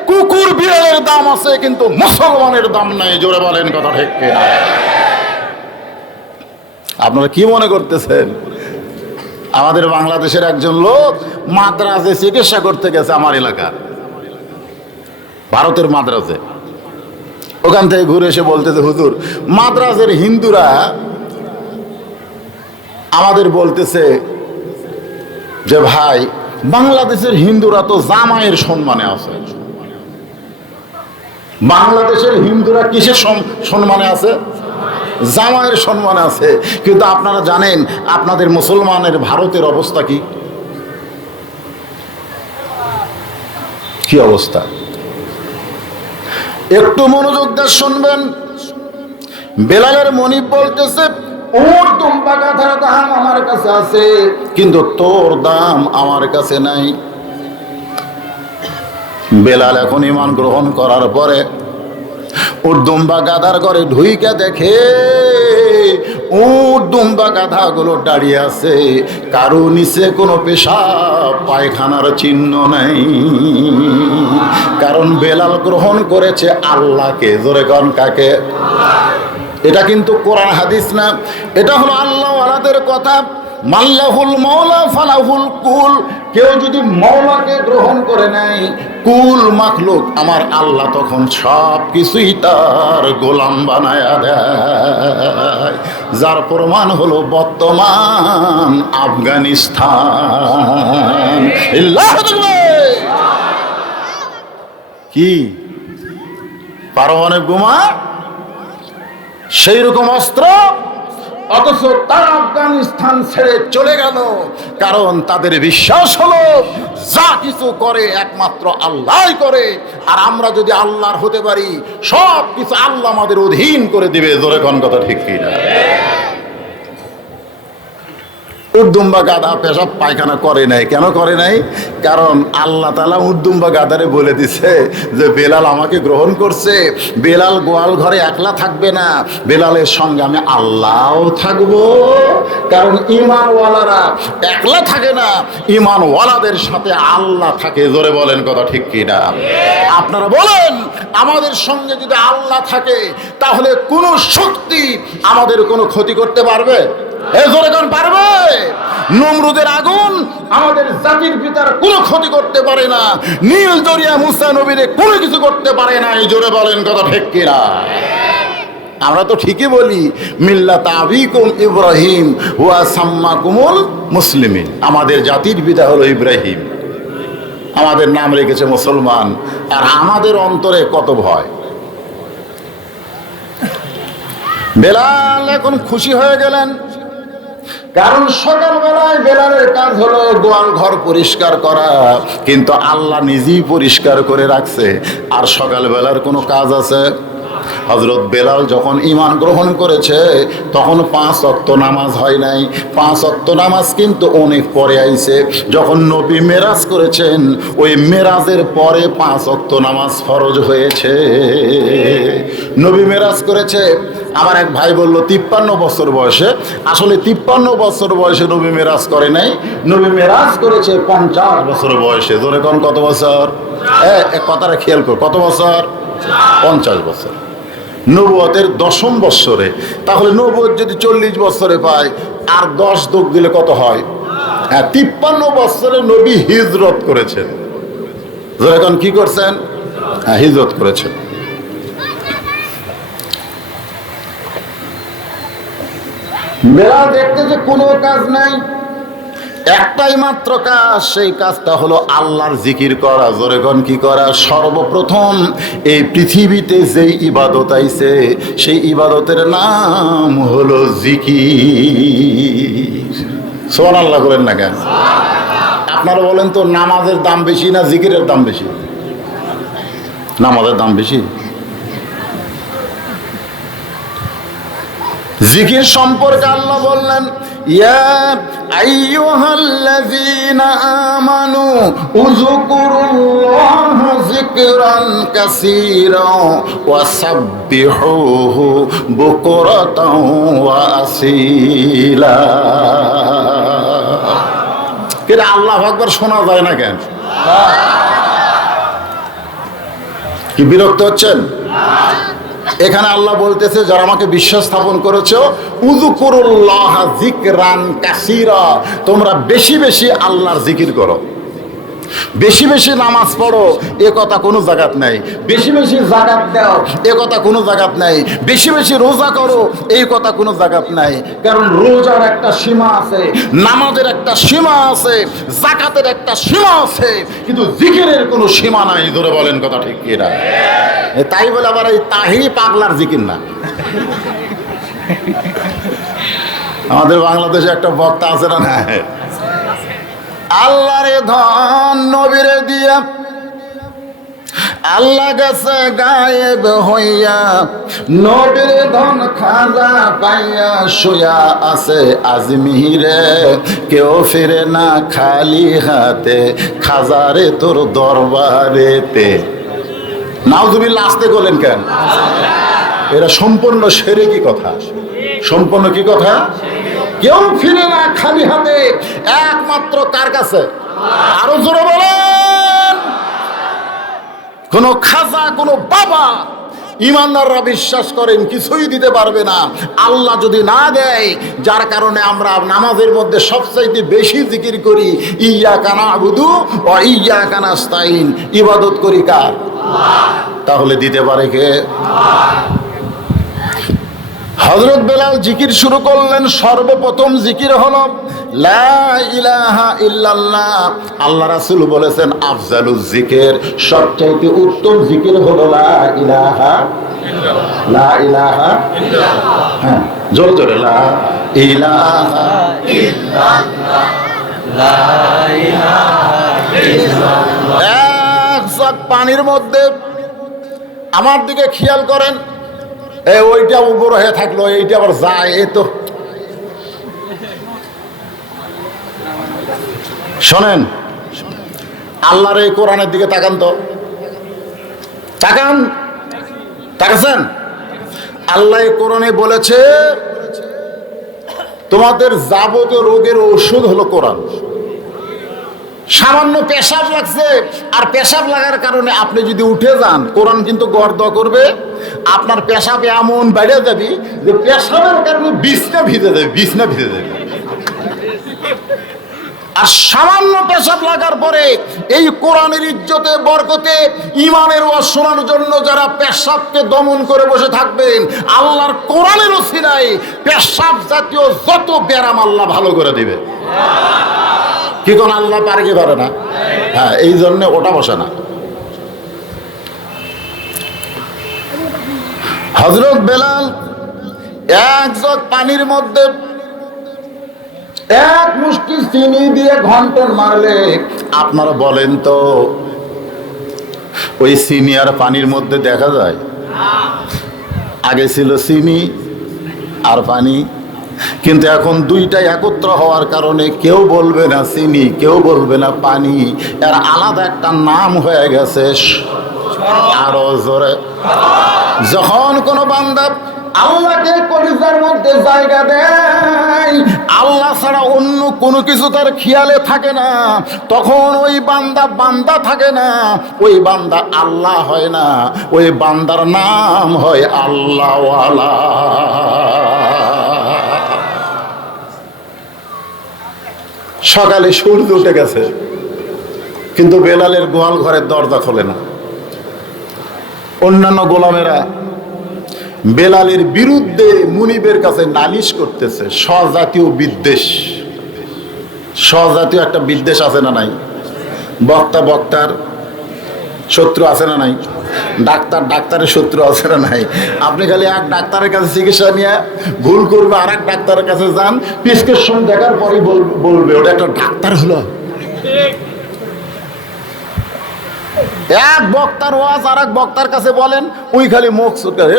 কুকুর বিড়ালের দাম আছে, কিন্তু মুসলমানের দাম নাই। জোরে বলেন কথা ঠিক কিনা? আপনারা কি মনে করতেছেন? আমাদের বাংলাদেশের একজন লোক মাদ্রাজে চিকিৎসা করতে গেছে, আমার এলাকার ভারতের মাদ্রাজে। ওখান থেকে ঘুরে এসে বলতেছে, হুজুর, মাদ্রাজের হিন্দুরা আমাদের বলতেছে যে, ভাই, বাংলাদেশের হিন্দুরা তো জামাইয়ের সম্মানে আছে। বাংলাদেশের হিন্দুরা কিসের সম্মানে আছে? জামাইয়ের সম্মানে আছে। কিন্তু আপনারা জানেন আপনাদের মুসলমানের ভারতের অবস্থা কি? কি অবস্থা? একটু মনোযোগ দিয়ে শুনবেন। বেলালের মুনিব বলতেছে, ওর দুম্বা গাধার দাম আমার কাছে আছে, কিন্তু তোর দাম আমার কাছে নাই। বেলাল এখন ঈমান গ্রহণ করার পরে ওর দুম্বা গাধার ঘরে ঢুইকা দেখে উট দুম্বা গাধাগুলো দাঁড়িয়ে আছে, কারো নিচে কোনো পেশাব পায়খানার চিহ্ন নাই। কারণ বেলাল গ্রহণ করেছে আল্লাহকে। জোরে কোন কাকে? এটা কিন্তু কোরআন হাদিস না, এটা হলো আল্লাহ ওয়ালাদের কথা। মাল্লাহুল মাওলা ফালাহুল কুল, কেউ যদি মওলাকে গ্রহণ করে নেয়, কুল মাখলুক আমার আল্লাহ তখন সব কিছুই তার গোলাম বানায়া দেয়। যার প্রমাণ হলো বর্তমান আফগানিস্তান। আল্লাহু আকবার। কি পারমাণবিক বোমা, সেই রকম অস্ত্র, অথচ তারা আফগানিস্তান ছেড়ে চলে গেল। কারণ তাদের বিশ্বাস হলো যা কিছু করে একমাত্র আল্লাহ করে, আর আমরা যদি আল্লাহর হতে পারি সব কিছু আল্লাহ আমাদের অধীন করে দিবে। জোরে কোন কথা ঠিক কিনা? উর্দুম্বা গাধা পেশাব পায়খানা করে নাই, কেন করে নাই? কারণ আল্লাহ তাআলা উর্দুম্বা গাধারে বলে দিছে যে বেলাল আমাকে গ্রহণ করছে, বেলাল গোয়াল ঘরে একলা থাকবে না, বেলালের সঙ্গে আমি আল্লাহও থাকবো। কারণ ঈমানওয়ালারা একলা থাকে না, ঈমানওয়ালাদের সাথে আল্লাহ থাকে। জোরে বলেন কথা ঠিক কিনা? আপনারা বলেন, আমাদের সঙ্গে যদি আল্লাহ থাকে তাহলে কোনো শক্তি আমাদের কোনো ক্ষতি করতে পারবে? পারবে? নমরুদের আগুন আমাদের জাতির পিতার কোনো ক্ষতি করতে পারে না, নীল দরিয়া মুসা নবীরে কোনো কিছু করতে পারে না। এই জোরে বলেন কথা ঠিক কিনা? আমরা তো ঠিকই বলি মিল্লাত আবিকুম ইব্রাহিম ওয়া সাম্মাকুমুল মুসলিমিন। আমাদের জাতির পিতা হলো ইব্রাহিম, আমাদের নাম রেখেছে মুসলমান। আর আমাদের অন্তরে কত ভয়। বেলাল এখন খুশি হয়ে গেলেন, কারণ সকালবেলায় বেলালের কাজ হলো গোয়াল ঘর পরিষ্কার করা, কিন্তু আল্লাহ নিজেই পরিষ্কার করে রাখছে। আর সকালবেলার কোনো কাজ আছে? হযরত বেলাল যখন ঈমান গ্রহণ করেছে তখন 5 ওয়াক্ত নামাজ হয় নাই। 5 ওয়াক্ত নামাজ কিন্তু অনেক পরে আইছে। যখন নবী মেরাজ করেছেন ওই মেরাজের পরে 5 ওয়াক্ত নামাজ ফরজ হয়েছে। নবী মেরাজ করেছে, আমার এক ভাই বলল 53 বছর বয়সে। আসলে 53 বছর বয়সে নবী মেরাজ করে নাই, নবী মেরাজ করেছে 50 বছর বয়সে। ধরে কোন কত বছর? কথাটা খেয়াল কর, কত বছর? 50 বছর। নবুয়তের 10ম বৎসরে। তাহলে নবুয়ত যদি 40 বছরে পায় আর 10 যোগ দিলে কত হয়? 53 বছরে নবী হিজরত করেছেন। যখন কি করছেন? হিজরত করেছেন। বেলাল দেখতে যে কোনো কাজ নাই, একটাই মাত্র কাজ, সেই কাজটা হলো আল্লাহর জিকির করা। জোরে কোন কি করা? সর্বপ্রথম এই পৃথিবীতে যেই ইবাদত আইছে সেই ইবাদতের নাম হলো জিকির। সুবহানাল্লাহ করেন না কেন? আপনারা বলেন তো, নামাজের দাম বেশি না জিকিরের দাম বেশি? নামাজের দাম বেশি। জিকির সম্পর্কে আল্লাহ বললেন, ইয়া আইয়ুহাল্লাযীনা আমানু উযকুরুল্লাহা যিকরান কাসীরা ওয়া সাব্বিহুহু বুকরাতাও ওয়া আসীলা। কিন্তু আল্লাহু আকবার শোনা যায় না কেন? কি বিরক্ত হচ্ছেন? এখানে আল্লাহ বলতেছে, যারা আমাকে বিশ্বাস স্থাপন করেছো, উযকুরুল্লাহ যিকরান কাসীরা, তোমরা বেশি বেশি আল্লাহর জিকির করো, বেশি বেশি নামাজ পড়ো, এ কথা কোনো জায়গাত নাই। বেশি বেশি যাকাত দাও, এ কথা কোনো জায়গাত নাই। বেশি বেশি রোজা করো, এই কথা কোনো জায়গাত নাই। কারণ রোজার একটা সীমা আছে, নামাজের একটা সীমা আছে, যাকাতের একটা সীমা আছে, কিন্তু জিকিরের কোনো সীমা নাই। ধরে বলেন কথা ঠিক কি না? তাই বলে আবার এই তাহিরি পাগলার জিকির না। আমাদের বাংলাদেশে একটা বক্তা আছে না, না আল্লাহরে ধন নবীরে দিয়া আল্লাহ গেছে গায়েব হইয়া, নবীর ধন খাজা পাইয়া শুয়া আছে আজমিরে, কেউ ফিরে না খালি হাতে, খাজারে তোর দরবারেতে। নাউজুবিল্লাহ আসতে করলেন কেন? এরা সম্পূর্ণ শিরকি কথা। সম্পূর্ণ কি কথা? কেউ ফিরে না খালি হাতে, একমাত্র কার কাছে? আরো জোরে বলেন। কোন খাজা, কোন বাবা ইমানদাররা বিশ্বাস করেন কিছুই দিতে পারবে না আল্লাহ যদি না দেয়, যার কারণে আমরা নামাজের মধ্যে সবচাইতে বেশি জিকির করি ইয়্যাকা না'বুদু ওয়া ইয়্যাকা নাস্তাইন। ইবাদত করি কার? তাহলে দিতে পারে কে? হযরত বেলাল জিকির শুরু করলেন। সর্বপ্রথম জিকির হলো লা ইলাহা ইল্লাল্লাহ। আল্লাহ রাসূল বলেছেন আফজালুজ জিকির, সবচেয়ে উত্তম জিকির হলো লা ইলাহা ইল্লাল্লাহ। লা ইলাহা ইল্লাল্লাহ, হ্যাঁ জোরে জোরে লা ইলাহা ইল্লাল্লাহ, লা ইলাহা ইল্লাল্লাহ। এক জগ পানির মধ্যে আমার দিকে খেয়াল করেন, ওইটা উপর হয়ে থাকলো, এইটা আবার যায়। এই তো শোনেন, আল্লাহর এই কোরআনের দিকে তাকান তো, তাকান, তাকাছেন? আল্লাহ এই কোরআনে বলেছে তোমাদের যাবতীয় রোগের ঔষধ হলো কোরআন। সামান্য পেশাব লাগছে, আর পেশাব লাগার কারণে আপনি যদি উঠে যান, কোরআন কিন্তু গর্দ করবে, আপনার পেশাব এমন বেড়ে যাবে যে পেশাবের কারণে বিছনা ভিজে যাবে, বিছনা ভিজে যাবে। আর সামান্য পেশাব লাগার পরে এই কোরআনের ইজ্জতে বরকতে ইমানের ওয়াজ শোনার জন্য যারা পেশাবকে দমন করে বসে থাকবেন, আল্লাহর কোরআনের ওসিলায় পেশাব জাতীয় যত ব্যারাম আল্লাহ ভালো করে দিবে। কি কোন আল্লাহ পারে কি পারে না? হ্যাঁ, এই জন্য ওটা বসে না। হযরত বেলাল এক জগ পানির মধ্যে এক মুষ্টি চিনি দিয়ে ঘন্টন মারলে, আপনারা বলেন তো ওই চিনি আর পানির মধ্যে দেখা যায়? আগে ছিল চিনি আর পানি, কিন্তু এখন দুইটাই একত্র হওয়ার কারণে কেউ বলবে না চিনি, কেউ বলবে না পানি, এর আলাদা একটা নাম হয়ে গেছে। আরো জোরে, যখন কোনো বান্দা আল্লাহকে কলিজার মধ্যে জায়গা দেয়, আল্লাহ ছাড়া অন্য কোনো কিছু তার খেয়ালে থাকে না, তখন ওই বান্দা বান্দা থাকে না, ওই বান্দা আল্লাহ হয় না, ওই বান্দার নাম হয় আল্লাহওয়ালা। সকালে সূর্য উঠে গেছে, কিন্তু বেলালের গোয়াল ঘরের দরজা খোলে না। অন্যান্য গোলামেরা বেলালের বিরুদ্ধে মুনিবের কাছে নালিশ করতেছে। স্বজাতীয় বিদ্বেষ, স্বজাতীয় একটা বিদ্বেষ আছে না নাই? বক্তা বক্তার শত্রু আছে না নাই? ডাক্তার ডাক্তারের শত্রু আছে না নাই? আপনি খালি এক ডাক্তারের কাছে চিকিৎসা নিয়ে ভুল করবে, আর এক ডাক্তারের কাছে যান, প্রেসক্রিপশন দেখার পরই বলবে ওটা একটা ডাক্তার হলো। এক বক্তার ওয়াজ আর এক বক্তার কাছে বলেন, ওই খালি মুখ চুটকায়।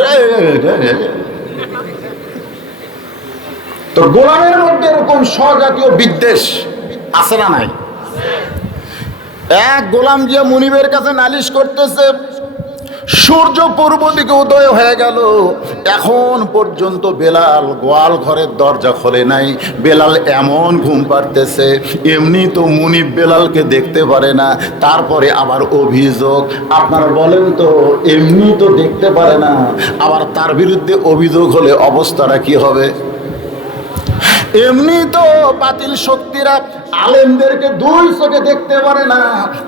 তো গোলামের মধ্যে এরকম স্বজাতীয় বিদ্বেষ আছে না নাই? এক গোলাম গিয়ে মুনিবের কাছে নালিশ করতেছে, সূর্য পূর্ব দিকে উদয় হয়ে গেল, এখন পর্যন্ত বেলাল গোয়াল ঘরের দরজা খোলে নাই। বেলাল এমন ঘুম পাড়তেছে, এমনি তো মুনিব বেলালকে দেখতে পারে না, তারপরে আবার অভিযোগ। আপনারা বলেন তো, এমনি তো দেখতে পারে না, আবার তার বিরুদ্ধে অভিযোগ হলে অবস্থাটা কি হবে? এমনি তো বাতিল শক্তিরা আলেমদেরকে দুই চোখে দেখতে পারে না,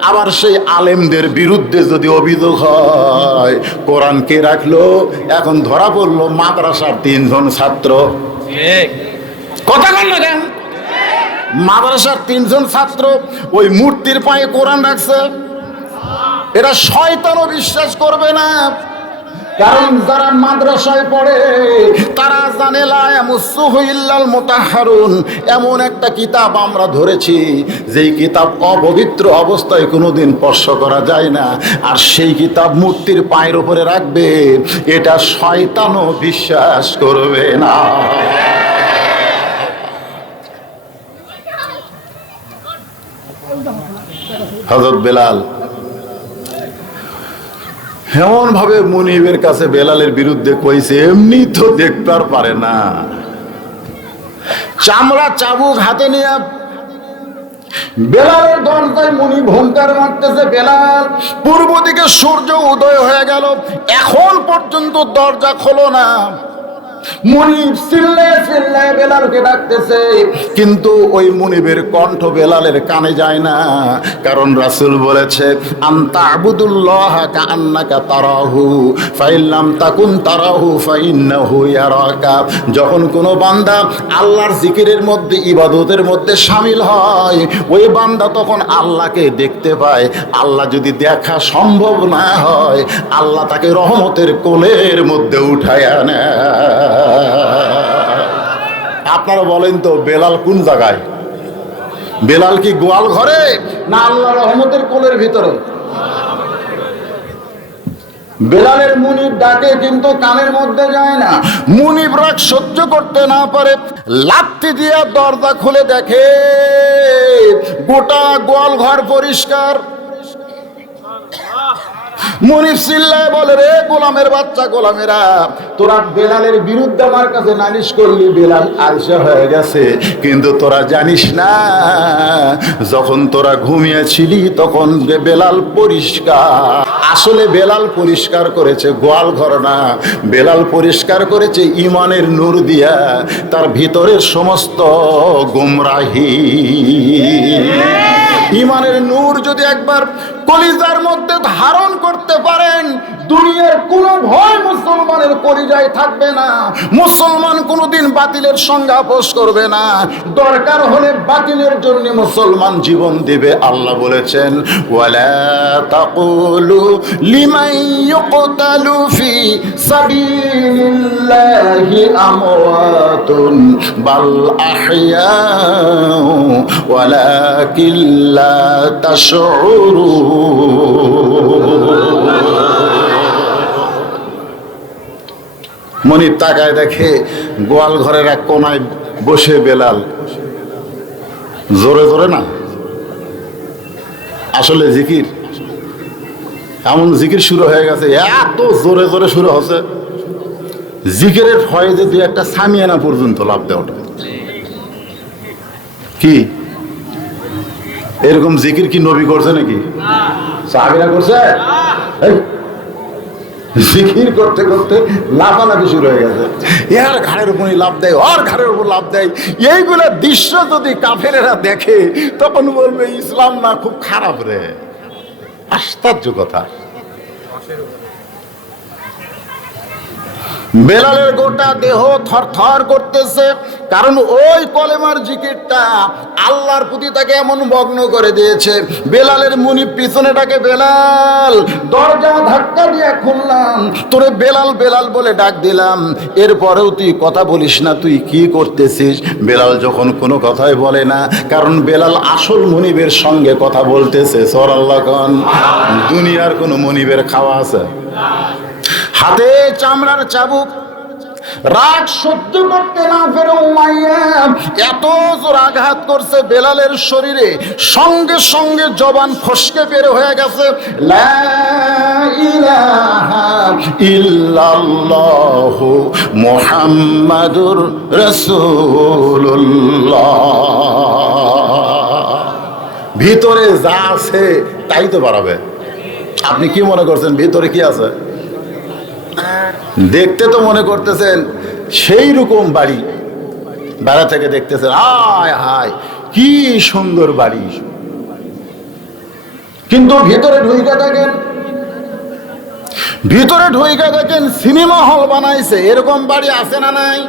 আবার সেই আলেমদের বিরুদ্ধে যদি অভিযোগ হয়, কোরআন কে রাখলো? এখন ধরা পড়লো মাদ্রাসার 3 জন ছাত্র। কথা বল না কেন? মাদ্রাসার 3 জন ছাত্র ওই মূর্তির পায়ে কোরআন রাখছে। এটা শয়তানও বিশ্বাস করবে না, কারণ যারা মাদ্রাসায় পড়ে তারা জানে লা ইয়ামুসসুহু ইল্লাল মুতাহহারুন, এমন একটা কিতাব আমরা ধরেছি যেই কিতাব অপবিত্র অবস্থায় কোনোদিন স্পর্শ করা যায় না, আর সেই কিতাব মূর্তির পায়ের উপরে রাখবে, এটা শয়তানও বিশ্বাস করবে না। হযরত বেলাল এমন ভাবে মুনিবের কাছে বেলালের বিরুদ্ধে কইছে, এমনি তো দেখতে আর পারে না। চামড়া চাবুক হাতে নিয়ে বেলালের দরজায় মুনিব হুঙ্কার মারতেছে, বেলাল পূর্ব দিকে সূর্য উদয় হয়ে গেল, এখন পর্যন্ত দরজা খোলো না। মুনিব চিল্লায়ে চিল্লায়ে বেলালকে ডাকতেছে, কিন্তু ওই মুনিবের কণ্ঠ বেলালের কানে যায় না, কারণ রাসূল বলেছে আনতা আবুদুল্লাহ কাআন্নাকা তারাহু ফাইল্লাম তাকুন তারাহু ফাইন্নাহু ইয়ারাকা। যখন কোনো বান্দা আল্লাহর জিকিরের মধ্যে, ইবাদতের মধ্যে শামিল হয়, ওই বান্দা তখন আল্লাহকে দেখতে পায়। আল্লাহ যদি দেখা সম্ভব না হয়, আল্লাহ তাকে রহমতের কোলের মধ্যে উঠায় নেয়। আপনারা বলেন তো বেলাল কোন জায়গায়? বেলাল কি গোয়াল ঘরে না আল্লাহ রহমতের কোলের ভিতরে? বেলালের মুনিব ডাকে কিন্তু কানের মধ্যে যায় না। মুনিব রাগ সহ্য করতে না পারে, লাথি দিয়া দরজা খুলে দেখে গোটা গোয়াল ঘর পরিষ্কার। মুনিব চিল্লায় বলে, রে গোলামের বাচ্চা, গোলামেরা, তোরা বেলালের বিরুদ্ধে আমার কাছে নালিশ করলি, বেলাল আলসা হয়ে গেছে, কিন্তু তোরা জানিস না যখন তোরা ঘুমিয়েছিলি তখন বেলাল পরিষ্কার। আসলে বেলাল পরিষ্কার করেছে গোয়াল ঘর না, বেলাল পরিষ্কার করেছে ইমানের নূর দিয়া তার ভিতরের সমস্ত গুমরাহি। ইমানের নূর যদি একবার কলিজার মধ্যে ধারণ করতে পারেন, দুনিয়ার কোনো ভয় মুসলমানের কলিজায় থাকবে না। মুসলমান কোনোদিন বাতিলের সঙ্গে আপোষ করবে না, দরকার হলে বাতিলের জন্য মুসলমান জীবন দিবে। আল্লাহ বলেছেন ওয়ালা তাকুলু লিমান ইউকতালু ফি সাবিলিল্লাহি আমওয়াতুন বাল আহইয়াউ ওয়ালাকিন লা তাশউরুন। মনিব তাকায় দেখে গোয়াল ঘরের এক কোনায় বসে বেলাল জোরে জোরে না, আসলে জিকির, এমন জিকির শুরু হয়ে গেছে, এত জোরে জোরে শুরু হচ্ছে, জিকিরের ফয়েজে দুই একটা সামিয়ানা পর্যন্ত লাভ দেওয়াটা কি? এরকম জিকির কি নবী করছে নাকি? সাহাবীরা করছে? জিকির করতে করতে লাফালাফি শুরু হয়ে গেছে, এর ঘাড়ের উপরই লাভ দেয়, ওর ঘাড়ের উপর লাভ দেয়। এইগুলো দৃশ্য যদি কাফেরেরা দেখে তখন বলবে ইসলাম না খুব খারাপ রে। আশ্চর্য কথা। বেলালের গোটা দেহ থরথর করতেছে, কারণ ওই কলেমার জিকিরটা আল্লাহর প্রতি তাকে এমন মগ্ন করে দিয়েছে। বেলালের মুনিব পিছনে ডাকে, বেলাল, দরজা ধাক্কা দিয়ে খুললাম, তোরে বেলাল বেলাল বলে ডাক দিলাম, এরপরেও তুই কথা বলিস না, তুই কি করতেছিস? বেলাল যখন কোনো কথাই বলে না, কারণ বেলাল আসল মুনিবের সঙ্গে কথা বলতেছে। সুবহানাল্লাহ খান। দুনিয়ার কোনো মুনিবের খাওয়া আছে? হাতে চামড়ার চাবুক, রাগ সহ্য করতে না পেরে উমাইয়া এত জোর আঘাত করছে বেলালের শরীরে, সঙ্গে সঙ্গে জবান ফসকে বের হয়ে গেছে, লা ইলাহা ইল্লাল্লাহু মুহাম্মাদুর রাসূলুল্লাহ। ভিতরে যা আছে তাই তো বাড়াবে। আপনি কি মনে করছেন ভিতরে কি আছে? দেখতে তো মনে করতেছেন সেই রকম বাড়ি, বাইরে থেকে দেখতেছেন হায় হায় কি সুন্দর বাড়ি, কিন্তু ভিতরে ঢুইকা দেখেন, ভিতরে ঢুইকা দেখেন সিনেমা হল বানাইছে, এরকম বাড়ি আছে না নাই?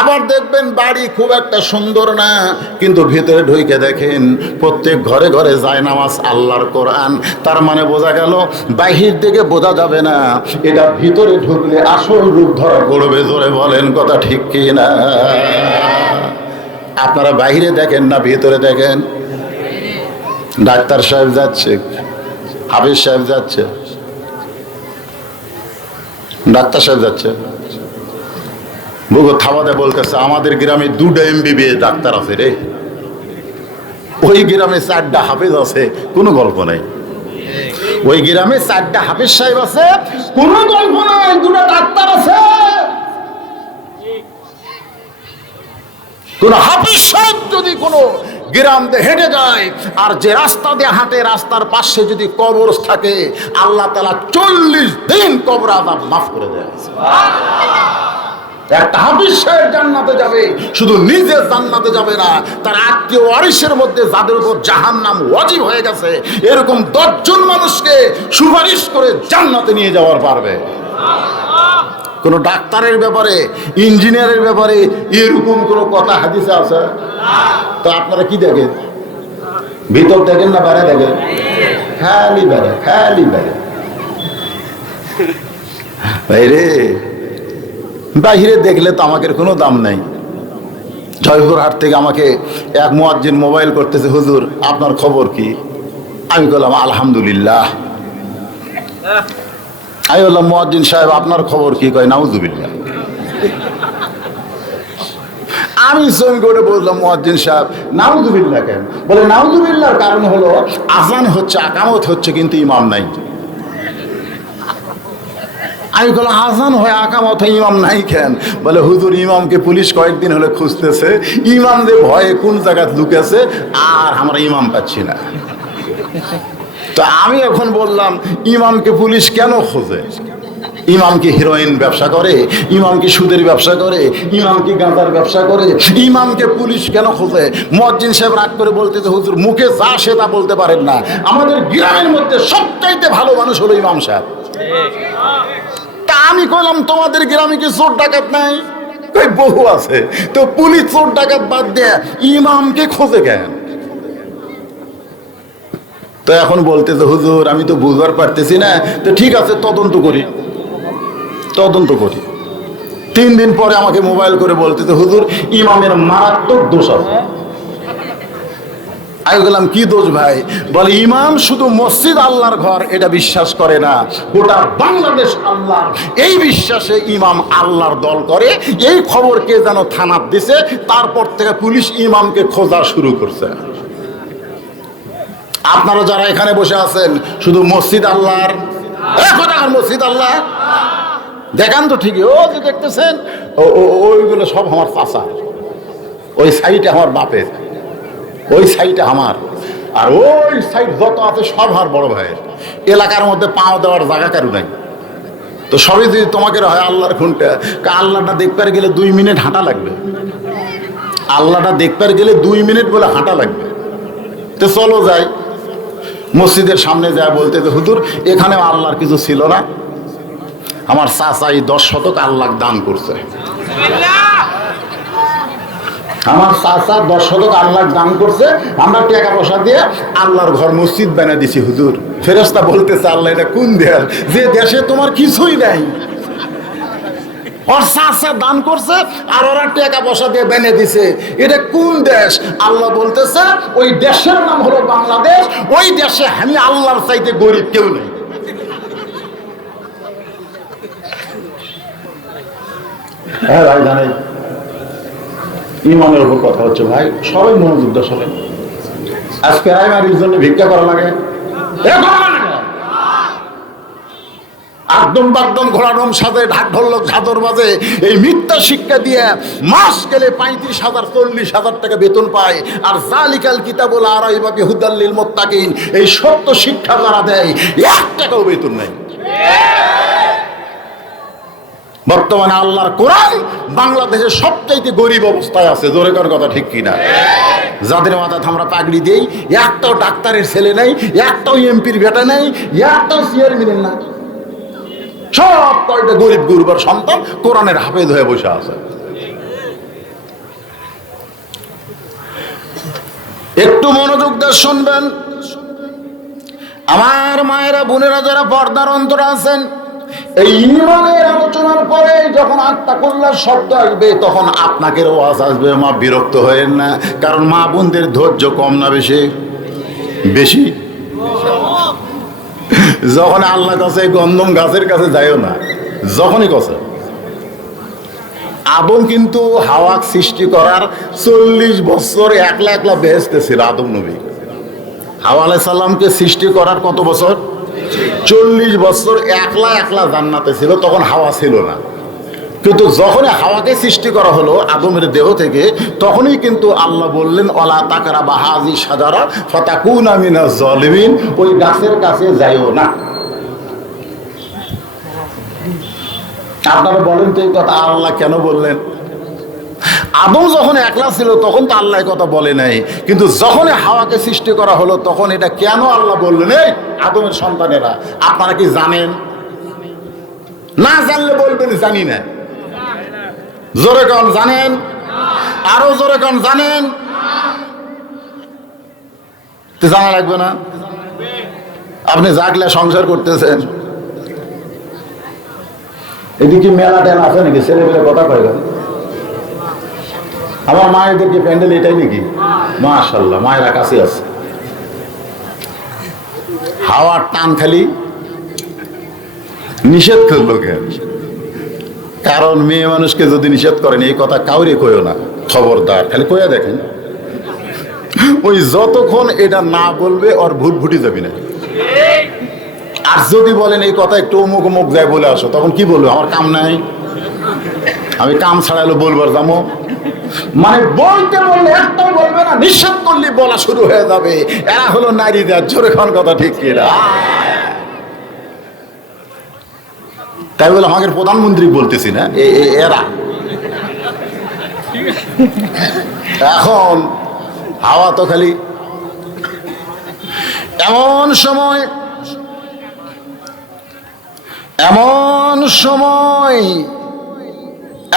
আবার দেখবেন বাড়ি খুব একটা সুন্দর না, কিন্তু ভিতরে ঢুইকে দেখেন প্রত্যেক ঘরে ঘরে যায় নামাজ, আল্লাহর কোরআন। তার মানে বোঝা গেল বাহির থেকে বোঝা যাবে না, এটা ভিতরে ঢুকলে আসল রূপ ধরা পড়বে। জোরে বলেন কথা ঠিক কি না? আপনারা বাহিরে দেখেন না ভিতরে দেখেন? ডাক্তার সাহেব যাচ্ছে, হাফিজ সাহেব যাচ্ছে, ডাক্তার সাহেব যাচ্ছে, বুগো থাবাতে বলতেছে আমাদের গ্রামে 2টা MBBS ডাক্তার আছে রে, ওই গ্রামে 4টা হাফেজ আছে, কোনো গল্প নাই। ওই গ্রামে 4টা হাফেজ সাহেব আছে, কোনো গল্প নাই, 2টা ডাক্তার আছে। কোন হাফেজ সাহেব যদি কোনো গ্রাম দিয়ে হেঁটে যায়, আর যে রাস্তা দিয়ে হাঁটে রাস্তার পাশে যদি কবর থাকে, আল্লাহ তাআলা 40 দিন কবর আযাব মাফ করে দেয়। একটা হাফিজ সাহেব জান্নাতে যাবে, শুধু নিজে জান্নাতে যাবে না, তার আত্মীয় ওয়ারিসের মধ্যে যাদের উপর জাহান্নাম ওয়াজিব হয়ে গেছে, এরকম 10 জন মানুষকে সুপারিশ করে জান্নাতে নিয়ে যাওয়ার পারবে। কোন ডাক্তারের ব্যাপারে, ইঞ্জিনিয়ারের ব্যাপারে এরকম কোন কথা হাদিসে আছে? তো আপনারা কি দেখেন? ভিতর দেখেন না বাইরে দেখেন? খালি বাইরে, খালি বাইরে। বাইরে বাহিরে দেখলে তো আমাকে কোনো দাম নাই। জয়পুরহাট থেকে আমাকে এক মুয়াজ্জিন মোবাইল করতেছে, হুজুর আপনার খবর কি? আমি বললাম আলহামদুলিল্লাহ। আমি বললাম মুয়াজ্জিন সাহেব আপনার খবর কি? কয় নাউজুবিল্লাহ। আমি সঙ্গে করে বললাম মুয়াজ্জিন সাহেব নাউজুবিল্লাহ কেন? বলে নাউজুবিল্লাহর কারণ হলো আজান হচ্ছে, আকামত হচ্ছে, কিন্তু ইমাম নাই। আমি বললাম আজান হয়, আকামত হয়, ইমাম নাই কেন? বলে হুজুর ইমামকে পুলিশ কয়েকদিন হলে খুঁজতেছে, ইমাম যে ভয়ে কোন জায়গায় লুকেছে, আর আমরা ইমাম পাচ্ছি না। তো আমি এখন বললাম ইমামকে পুলিশ কেন খোঁজে? ইমাম কি হিরোইন ব্যবসা করে? ইমাম কি সুদের ব্যবসা করে? ইমাম কি গাঁজার ব্যবসা করে? ইমামকে পুলিশ কেন খোঁজে? মুয়াজ্জিন সাহেব রাগ করে বলতেছে, হুজুর মুখে যা সে তা বলতে পারেন না, আমাদের গ্রামের মধ্যে সবচাইতে ভালো মানুষ হলো ইমাম সাহেব। তা আমি কইলাম তোমাদের গ্রামে কি চোর ডাকাত নাই? কই বহু আছে। তো পুলিশ চোর ডাকাত বাদ দিয়ে ইমামকে খোঁজে কেন? তো এখন বলতেছে হুজুর আমি তো বুঝবার পারতেছি না। তো ঠিক আছে তদন্ত করি, তদন্ত করি। 3 দিন পরে আমাকে মোবাইল করে বলতেছে হুজুর ইমামের মারাত্মক দোষ আছে। আমি বললাম কি দোষ ভাই? বলে ইমাম শুধু মসজিদ আল্লাহর ঘর এটা বিশ্বাস করে না, গোটা বাংলাদেশ আল্লাহ, এই বিশ্বাসে ইমাম আল্লাহর দল করে। এই খবর কে যেন থানাত দিছে, তারপর থেকে পুলিশ ইমামকে খোঁজা শুরু করছে। আপনারা যারা এখানে বসে আছেন শুধু মসজিদ আল্লাহর, মসজিদ আল্লাহ দেখান তো ঠিকই, ও যে দেখতেছেন ওইগুলো সব আমার চাচা, ওই সাইডে আমার বাপের, ওই সাইডে আমার, আর ওই সাইড যত আছে সব আমার বড় ভাইয়ের। এলাকার মধ্যে পাও দেওয়ার জায়গা কারু নাই। তো সবই যদি তোমাকে হয় আল্লাহর খুনটা, আল্লাহটা দেখবার গেলে 2 মিনিট হাঁটা লাগবে। আল্লাহটা দেখবার গেলে 2 মিনিট বলে হাঁটা লাগবে। তো চলো যাই। মসজিদের সামনে যায় বলতে হুজুর এখানে আল্লাহর কিছু ছিল না, আমার চাচা এই 10 শতক আল্লাহ দান করছে। আমার চাচা 10 শতক আল্লাহ দান করছে, আমরা টাকা পয়সা দিয়ে আল্লাহর ঘর মসজিদ বানিয়ে দিছি হুজুর। ফেরেশতা বলতেছে আল্লাহ এটা কোন দেশ, যে দেশে তোমার কিছুই নাই, ওর চাচা দান করছে আর ওরা টাকা পয়সা দিয়ে বানিয়ে দিছে, এটা কোন দেশ? আল্লাহ বলতেছে ওই দেশের নাম হলো বাংলাদেশ, ওই দেশে আমি আল্লাহর চাইতে গরিব কেউ নেই। হ্যাঁ ভাই জানেন ইমানের উপর কথা হচ্ছে ভাই, সবাই মনোযোগ দিয়ে শোনেন। আজ প্রাইমারির জন্য ভিক্ষা করা লাগে, একদম বাকদম ঘোড়ারম সাথে ঢাক ঢোলক ঝাদর বাজে, এই মিথ্যা শিক্ষা দিয়ে মাস গেলে 35,000 40,000 টাকা বেতন পায়। আর জালিকাল কিতাবুল আরাইবা বিহুদাল লিল মুত্তাকিন, এই সত্য শিক্ষা যারা দেয় 1 টাকাও বেতন নাই। বর্তমানে আল্লাহর কোরআন বাংলাদেশের সবচাইতে গরিব অবস্থায় আছে, জোরে কর কথা ঠিক কিনা? যাদের মাথায় আমরা পাগড়ি দেই, একটাও ডাক্তারের ছেলে নেই, একটাও এমপির বেটা নেই, একটাও চেয়ারম্যানের না, সব কয়টা গরিব গুরুবার সন্তান কোরআনের হাফেজ হয়ে বসে আছে। একটু মনোযোগ দিয়ে শুনবেন আমার মায়েরা বোনেরা যারা পর্দার অন্তরে আছেন। এই ইমানের আলোচনার পরে যখন আত্মাকুল্লাহ শব্দ আসবে তখন আপনাকে ওয়াজ আসবে, মা বিরক্ত হয়েন না, কারণ মা বোনদের ধৈর্য কম না বেশি? বেশি। যখন আল্লাহ কাছে গন্ধম গাছের কাছে যাইও না, যখনই কাছে। আদম কিন্তু হাওয়া সৃষ্টি করার 40 বছর একলা একলা বেহেশতে ছিল আদম নবী। হাওয়া আলাইহিস সালামকে সৃষ্টি করার কত বছর? 40 বছর একলা একলা জান্নাতে ছিল, তখন হাওয়া ছিল না। কিন্তু যখনই হাওয়াকে সৃষ্টি করা হলো আদমের দেহ থেকে, তখনই কিন্তু আল্লাহ বললেন ওয়ালা তাকরাবা হাযি শাজারা ফাতাকুনা মিনাজ জালিমিন, ওই গাছের কাছে যাইও না। আপনারা বলেন তো এই কথা আল্লাহ কেন বললেন? আদম যখন একলা ছিল তখন তো আল্লাহ কথা বলে নাই, কিন্তু যখন হাওয়াকে সৃষ্টি করা হলো তখন এটা কেন আল্লাহ বললেন? এই আদমের সন্তানেরা, আপনারা কি জানেন? না জানলে বলবেন জানি না। জোরে কোন জানেন? আরো জোরে কোন জানেন? তো জানা লাগবে না? আপনি জাগলে সংসার করতেছেন, এদিকে মেলা টেন আছে নাকি? ছেলেমেলে কথা কয় না? আমার মায়েদের কি প্যান্ডেল এটাই নাকি? মাশাআল্লাহ, মায়েরা কাছে আছে। হাওয়ার টান খালি নিষেধ করলো কেন? কারণ মেয়ে মানুষকে যদি নিষেধ করেন এই কথা কাউরে কইও না, খবরদার, খালি কইয়া দেখেন। ওই যতক্ষণ এটা না বলবে ওর ভুট ভুটি যাবি না। আর যদি বলেন এই কথা একটু অমুক অমুক যায় বলে আসো, তখন কি বলবো? আমার কাম নাই, আমি কাম ছাড়াইলো বলবার যাবো। মানে বলতে বললে একটাও বলবে না, নিষেধ করলে বলা শুরু হয়ে যাবে। এরা হলো নারীদের। জোরে খান কথা ঠিক কিনা? তাই বলে আমাদের প্রধানমন্ত্রী বলতেছি না, এরা এখন হাওয়া তো খালি এমন সময়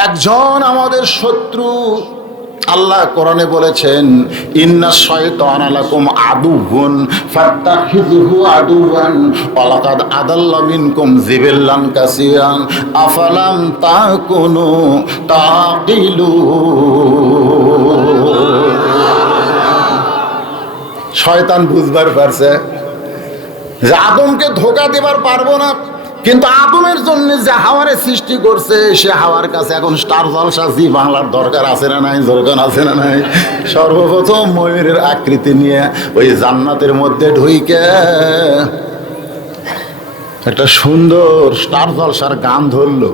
একজন আমাদের শত্রু, আল্লাহ কোরআনে বলেছেন ইন্না শাইতানা লাকুম আদুউন ফাত্তাখিযুহু আদুওয়ান ওয়া লাকাদ আদাল্লা মিনকুম জিবিল্লান কাসীরান আফালাম তাকুনু তাকিলুন। শয়তান বুঝবার পারছে যে আদমকে ধোঁকা দেবার পারবো না, কিন্তু আদমের জন্য যে হাওয়ারে সৃষ্টি করছে সে হাওয়ার কাছে এখন স্টার জলসা জি বাংলার দরকার আছে না নাই? দরকার আছে না নাই? সর্বপ্রথম ময়ূরের আকৃতি নিয়ে ওই জান্নাতের মধ্যে ঢুইকে একটা সুন্দর স্টার জলসার গান ধরলো।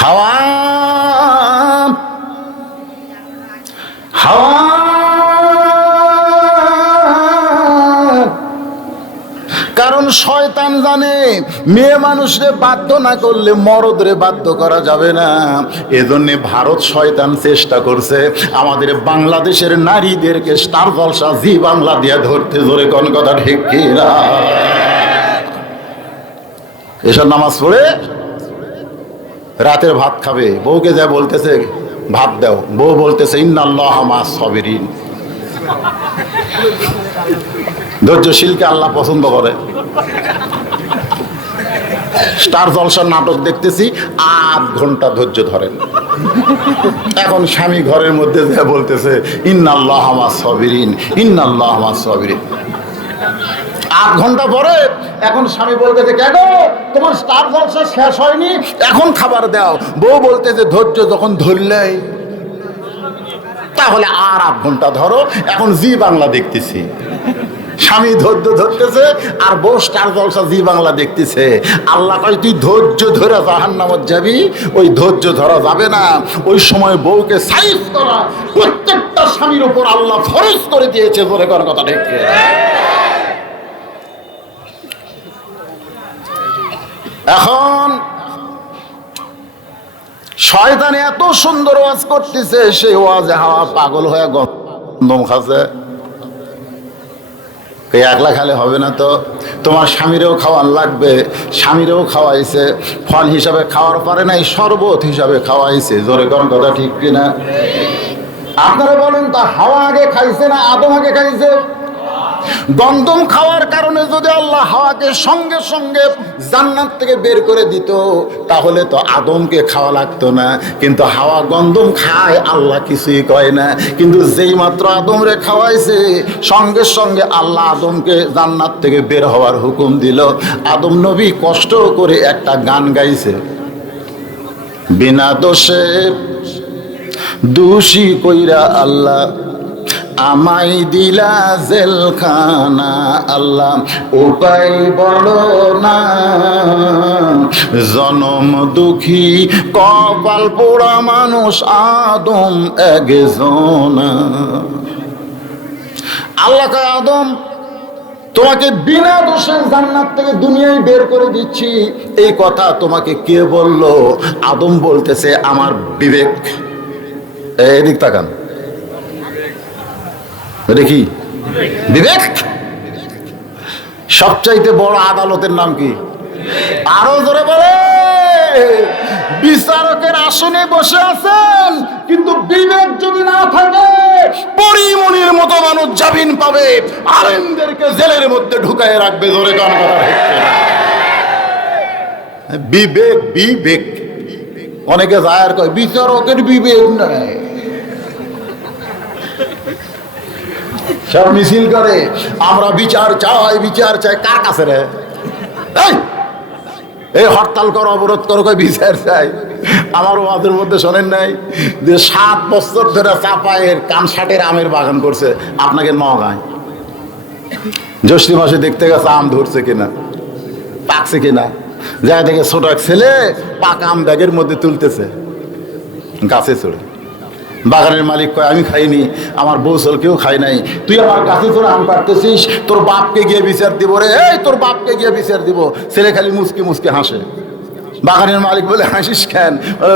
হাওয়া হাওয়া কারণ শয়তান জানে মেয়ে মানুষরে বাধ্য না করলে মরদরে বাধ্য করা যাবে না। এজন্য ভারত শয়তান চেষ্টা করছে আমাদের বাংলাদেশের নারীদেরকে স্টার জলসা জি বাংলা দিয়ে ধরতে। জোরে কোন কথা ঠিক কি না? এসব নামাজ পড়ে রাতের ভাত খাবে, বউকে যা বলতেছে ভাত দাও, বউ বলতেছে ইন্নাল্লাহা মা'আস সাবিরিন। ধৈর্যশীলকে আল্লাহ পছন্দ করে। স্টার জলসার নাটক দেখতেছি, 8 ঘন্টা ধৈর্য ধরেন। এখন স্বামী ঘরের মধ্যে যা বলতেছে ইন্নাল্লাহা মা'আস সাবিরিন, ইন্নাল্লাহা মা'আস সাবিরিন। 8 ঘন্টা পরে এখন স্বামী বলতেছে কেন তোমার স্টার জলসা শেষ হয়নি, এখন খাবার দাও। বউ বলতেছে ধৈর্য যখন ধরলেই তাহলে আর 8 ঘন্টা ধরো, এখন জি বাংলা দেখতেছি। স্বামী ধৈর্য ধরতেছে আর বউ স্টার জলসা জি বাংলা দেখতেছে। আল্লাহ কয় তুই ধৈর্য ধরে জাহান্নামত যাবি। ওই ধৈর্য ধরা যাবে না। ওই সময় বউকে সাইজ করা প্রত্যেকটা স্বামীর উপর আল্লাহ ফরজ করে দিয়েছে। বলে করার কথা ঠিক। এখন শয়তান এত সুন্দর ওয়াজ করতেছে, সেই ওয়াজে হাওয়া পাগল হয়ে গন্ধম খাচ্ছে। একলা খালে হবে না তো, তোমার স্বামীরেও খাওয়ান লাগবে। স্বামীরেও খাওয়াইছে, ফল হিসাবে খাওয়ার পারে নাই, শরবত হিসাবে খাওয়াইছে। জোরে কোন কথা ঠিক কিনা? আপনারা বলেন তো, হাওয়া আগে খাইছে না আদম আগে খাইছে? গন্ধম খাওয়ার কারণে যদি আল্লাহ হাওয়াকে সঙ্গে সঙ্গে জান্নাত থেকে বের করে দিত তাহলে তো আদমকে খাওয়া লাগতো না। কিন্তু হাওয়া গন্ধম খায়, আল্লাহ কিছুই কয় না। কিন্তু যেই মাত্র আদমরে খাওয়াইছে সঙ্গে সঙ্গে আল্লাহ আদমকে জান্নাত থেকে বের হওয়ার হুকুম দিল। আদম নবী কষ্ট করে একটা গান গাইছে, বিনা দোষে দোষী কইরা আল্লাহ আমাই দিলা জেলখানা আল্লাহ উপায় বলো না, জনম দুঃখী কপাল পোড়া মানুষ আদম একজন। আল্লাহ কয় আদম তোমাকে বিনা দোষে জান্নাত থেকে দুনিয়ায় বের করে দিচ্ছি, এই কথা তোমাকে কে বললো? আদম বলতেছে আমার বিবেক। এদিক তাকান, দেখি বিবেক। সবচাইতে বড় আদালতের নাম কি? আরো জোরে বলে। বিচারকের আসনে বসে আছেন, কিন্তু বিবেক যদি না থাকে পরিমণির মতো মানুষ জামিন পাবে, আলেমদেরকে জেলের মধ্যে ঢুকায় রাখবে। জোরে গান কথা বিবেক বিবেক। অনেকে যায় আর কয় বিচারকের বিবেক নাই, সব মিছিল করে আমরা বিচার চাই বিচার চাই। কার কাছে রে? এই হরতাল করো অবরোধ করো কয় বিচার চাই। আমার ওয়াজের মধ্যে শোনেন নাই যে 7 বছর ধরে চাপায়ের কানসাটের আমের বাগান করছে আপনাকে নগাঁয়। জ্যৈষ্ঠ মাসে দেখতে গেছে আম ধরছে কিনা, পাকছে কিনা, যা দেখে ছোট এক ছেলে পাকা আম ব্যাগের মধ্যে তুলতেছে গাছে চড়ে। বাগানের মালিক কয় আমি খাইনি, আমার বউ চল কেউ খাই নাই, তুই আমার গাছে চড়ে আম পাড়তেছিস, তোর বাপকে গিয়ে বিচার দিব রে। এই তোর বাপকে গিয়ে বিচার দিব। ছেলে খালি মুসকে মুসকে হাসে। বাগানের মালিক বলে হাসিস কেন?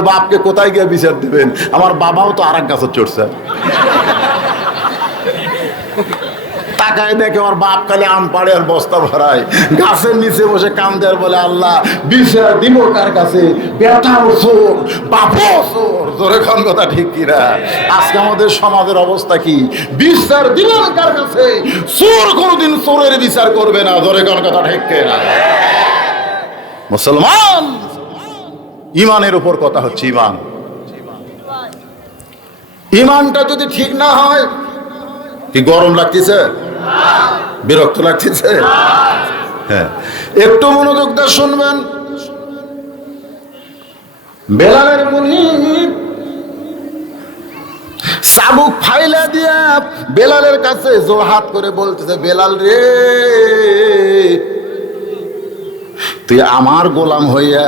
বাপকে কোথায় গিয়ে বিচার দিবেন? আমার বাবাও তো আর এক গাছে চড়ছে। তাকায় দেখে আমার বাপ খালি আম পাড়ে আর বস্তা ভরায়, গাছের নিচে বসে কান্দে আর বলে আল্লাহ বিচার দিব কার কাছে? বেটাও চোর, বাপও চোর। জোরে খান কথা ঠিক কিনা? আজকে আমাদের সমাজের অবস্থা কি? বিচার দিবেন কার কাছে? চোর কোনোদিন চোরের বিচার করবে না। জোরে খান কথা ঠিক কিনা? মুসলমান ইমানের উপর কথা হচ্ছে। ইমান, ইমানটা যদি ঠিক না হয়, কি গরম লাগতেছে? বিরক্ত লাগতেছে? হ্যাঁ, একটু মনোযোগ দিয়ে শুনবেন। বেলালের মুনিব চাবুক ফাইলা দিয়া বেলালের কাছে জোরহাত করে বলতেছে, বেলাল রে তুই আমার গোলাম হইয়া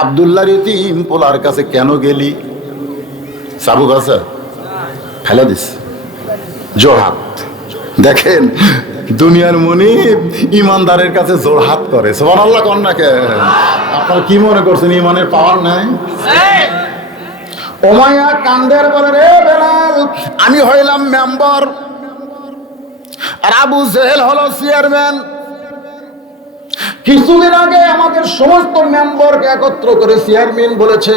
আব্দুল্লাহর ইতিম পোলার কাছে কেন গেলি? চাবুক আছে ফেলে দিস, জোরহাত। দেখেন দুনিয়ার মুনিব ইমানদারের কাছে জোরহাত করে। সুবহানাল্লাহ কন্যাকে আপনারা কি মনে করছেন ইমানের পাওয়ার নাই? ওমাইয়া কান্দের বলে রে বেলাল আমি হইলাম মেম্বার আর আবু জেহেল হলো চেয়ারম্যান। কিছুদিন আগে আমাদের সমস্ত মেম্বারকে একত্র করে চেয়ারম্যান বলেছে,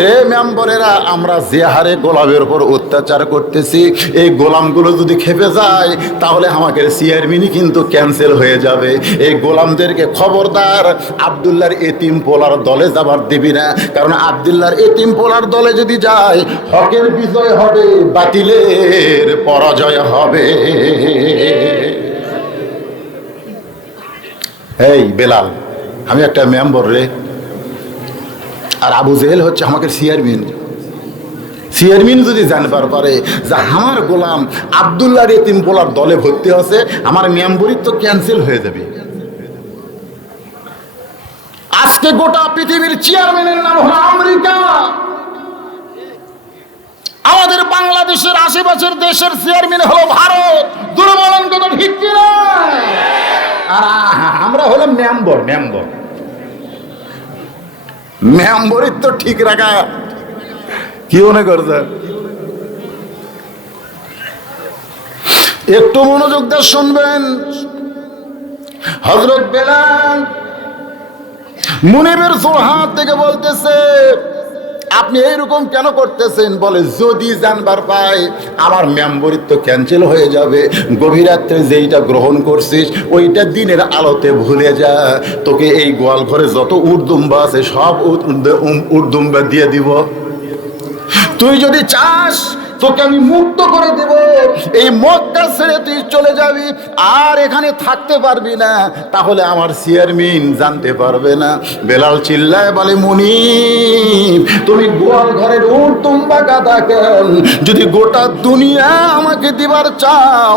রে মেম্বারেরা আমরা যে হারে গোলামের উপর অত্যাচার করতেছি, এই গোলামগুলো যদি খেপে যায় তাহলে আমাদের চেয়ারম্যানই কিন্তু ক্যান্সেল হয়ে যাবে। এই গোলামদেরকে খবরদার আব্দুল্লাহর এতিম পোলার দলে যাবার দিবি না, কারণ আব্দুল্লাহর এতিম পোলার দলে যদি যায় হকের বিজয় হবে, বাতিলের পরাজয় হবে। এই বেলাল আমি একটা মেম্বার রে, আর আবু জেহেল হচ্ছে আমাকে চেয়ারম্যান। চেয়ারম্যান যদি জানবার পারে যে আমার গোলাম আব্দুল্লাহর এতিম পোলার দলে ভর্তি আছে, আমার মেম্বরিত্ব ক্যান্সেল হয়ে যাবে। আজকে গোটা পৃথিবীর চেয়ারম্যানের নাম হলো আমেরিকা। আমাদের বাংলাদেশের আশেপাশের দেশের চেয়ারম্যান হলো ভারত। দূরে বলেন কথা ঠিক কিনা? আর আমরা হলাম মেম্বার। মেম্বরিত্ব ঠিক রাখা কি মনে করছে? একটু মনোযোগ দিয়ে শুনবেন। হযরত বেলাল মুনিবের জোরহাত থেকে বলতেছে, আপনি এইরকম কেন করতেছেন? বলে যদি জানবার পাই আমার মেম্বরিত্ব ক্যান্সেল হয়ে যাবে, গভীর রাত্রে যেইটা গ্রহণ করছিস ওইটা দিনের আলোতে ভুলে যা। তোকে এই গোয়াল ঘরে যত উটদুম্বা আছে সব উটদুম্বা দিয়ে দিব। তুই যদি চাস তোকে আমি মুক্ত করে দেব, এই মক্কা ছেড়ে তুই চলে যাবি, আর এখানে থাকতে পারবি না, তাহলে আমার চেয়ারম্যান জানতে পারবে না। বেলাল চিল্লায় বলে মুনিব তুমি গোয়াল ঘরের উট তুম্বা গাদা কেন? যদি গোটা দুনিয়া আমাকে দিবার চাও,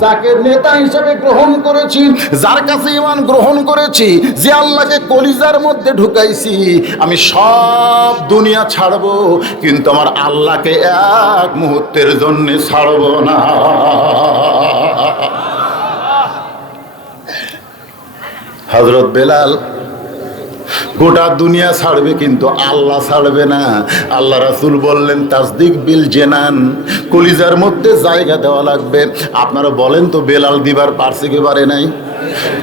যাকে নেতা হিসেবে গ্রহণ করেছি, যার কাছে ঈমান গ্রহণ করেছি, যে আল্লাহকে কলিজার মধ্যে ঢুকাইছি, আমি সব দুনিয়া ছাড়বো, কিন্তু আমার আল্লাহকে এক মুহূর্তের জন্য ছাড়বো না। হযরত বেলাল গোটা দুনিয়া ছাড়বে কিন্তু আল্লাহ ছাড়বে না। আল্লাহ রাসূল বললেন তাসদিক বিল জেনান, কলিজার মধ্যে জায়গা দেওয়া লাগবে। আপনারা বলেন তো বেলাল দিবার পারছে কি পারে নাই?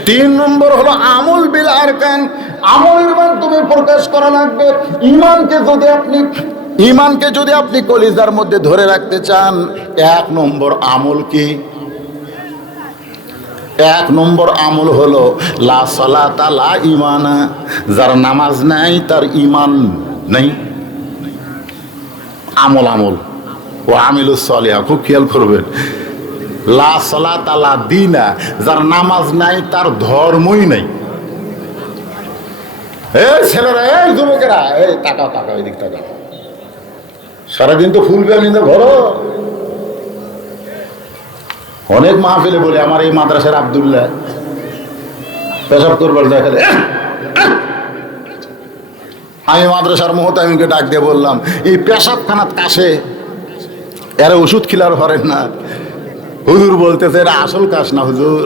3 নম্বর হলো আমল বিল আরকান, আমলের মাধ্যমে প্রকাশ করা লাগবে। ঈমানকে যদি আপনি কলিজার মধ্যে ধরে রাখতে চান, 1 নম্বর আমল কি? 1 নম্বর আমল হলো লা সালাতা লা ঈমানা, যার নামাজ নাই তার ঈমান নাই। আমল ও আমিলুস সালিহা, খুব খেয়াল করবেন। লা সালাতা লা দীনা, যার নামাজ নাই তার ধর্মই নাই। এই ছেলেরা, এই যুবকেরা, এই তাকাও এদিক তাকাও। সারাদিন তো ফুল বেলিতে ঘরো। অনেক মাহফিলে বলে আমার এই মাদ্রাসার আব্দুল্লাহ পেশাব করবার দেখালে, আমি মাদ্রাসার মুহতামিমকে ডাক দিয়ে বললাম, এই পেশাবখানাত কাশে এরা ওষুধ খিলার হরেন না। হুজুর বলতেছে এরা আসল কাশ না হুজুর।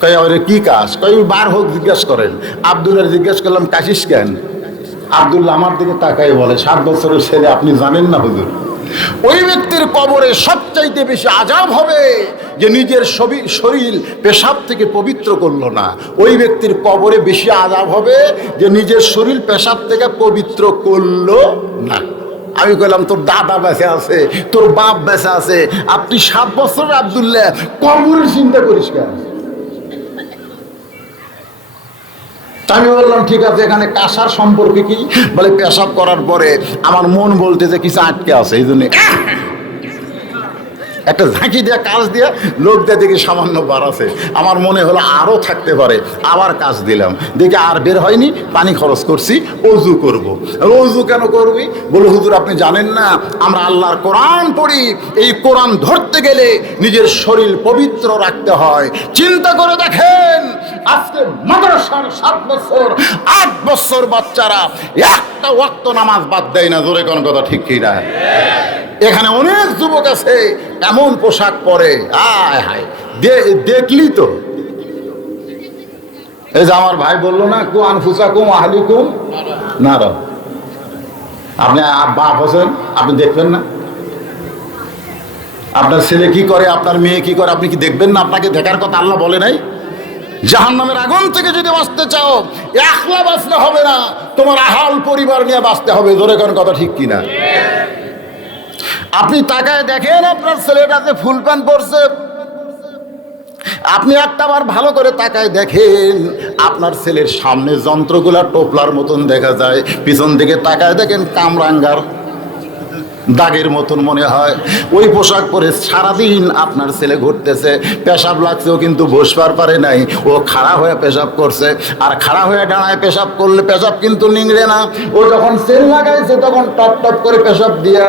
কই ওরে কি কাশ? কই বার হোক জিজ্ঞেস করেন। আব্দুল্লাহ জিজ্ঞেস করলাম কাশিস কেন? আব্দুল্লাহ আমার দিকে তাকাই বলে, 7 বছরের ছেলে, আপনি জানেন না হুজুর? ওই ব্যক্তির কবরে সবচাইতে বেশি আযাব হবে যে নিজের শরীর পেশাব থেকে পবিত্র করলো না। ওই ব্যক্তির কবরে বেশি আযাব হবে যে নিজের শরীর পেশাব থেকে পবিত্র করলো না। আমি কইলাম তোর দাদা বেঁচে আছে, তোর বাপ বেঁচে আছে, আপনি 7 বছরের আব্দুল্লাহ কবরের চিন্তা করিস কেন? আমি বললাম ঠিক আছে, এখানে কাশার সম্পর্কে কি? বলে পেশাব করার পরে আমার মন বলতে যে কিছু আটকে আছে, এই জন্য একটা ঝাঁকি দিয়ে কাজ দিয়ে লোক দিয়ে দেখি সামান্য বার আছে। আমার মনে হলো আরও থাকতে পারে, আবার কাজ দিলাম, দেখি আর বের হয়নি, পানি খরচ করছি, অজু করব। অজু কেন করবি? বলে হুজুর আপনি জানেন না, আমরা আল্লাহর কোরআন পড়ি, এই কোরআন ধরতে গেলে নিজের শরীর পবিত্র রাখতে হয়। চিন্তা করে দেখেন, আজকে মাদ্রাসার 7 বছর 8 বছর বাচ্চারা একটা ওয়াক্ত নামাজ বাদ দেয় না। জোরে কোন কথা ঠিক কি না? এখানে অনেক যুবক আছে এমন পোশাক পরে, আয় হায়, দেখলি তো। এই যে আমার ভাই বললো না, কু আনফুসাকুম আহলিকুম নারা। আপনি বাপ হোসেন, আপনি দেখবেন না আপনার ছেলে কি করে, আপনার মেয়ে কি করে, আপনি কি দেখবেন না? আপনাকে দেখার কথা আল্লাহ বলে নাই? জাহান্নামের আগুন থেকে যদি বাঁচতে চাও, একলা বাঁচলে হবে না, তোমার আহাল পরিবার নিয়ে বাঁচতে হবে। জোরে কোন কথা ঠিক কিনা? আপনি তাকায় দেখেন আপনার ছেলেটাতে ফুল প্যান্ট পরছে, আপনি একটাবার ভালো করে তাকায় দেখেন আপনার ছেলের সামনে যন্ত্রগুলা টোপলার মতন দেখা যায়, পিছন দিকে তাকায় দেখেন কামরাঙ্গার দাগের মতন মনে হয়। ওই পোশাক পরে সারাদিন আপনার ছেলে ঘুরতেছে, পেশাব লাগছেও কিন্তু বসবার পারে নাই, ও খাড়া হয়ে পেশাব করছে। আর খাড়া হয়ে ডানায় পেশাব করলে পেশাব কিন্তু নিংড়ে না। ও যখন সেল লাগাইছে তখন টপ টপ করে পেশাব দিয়া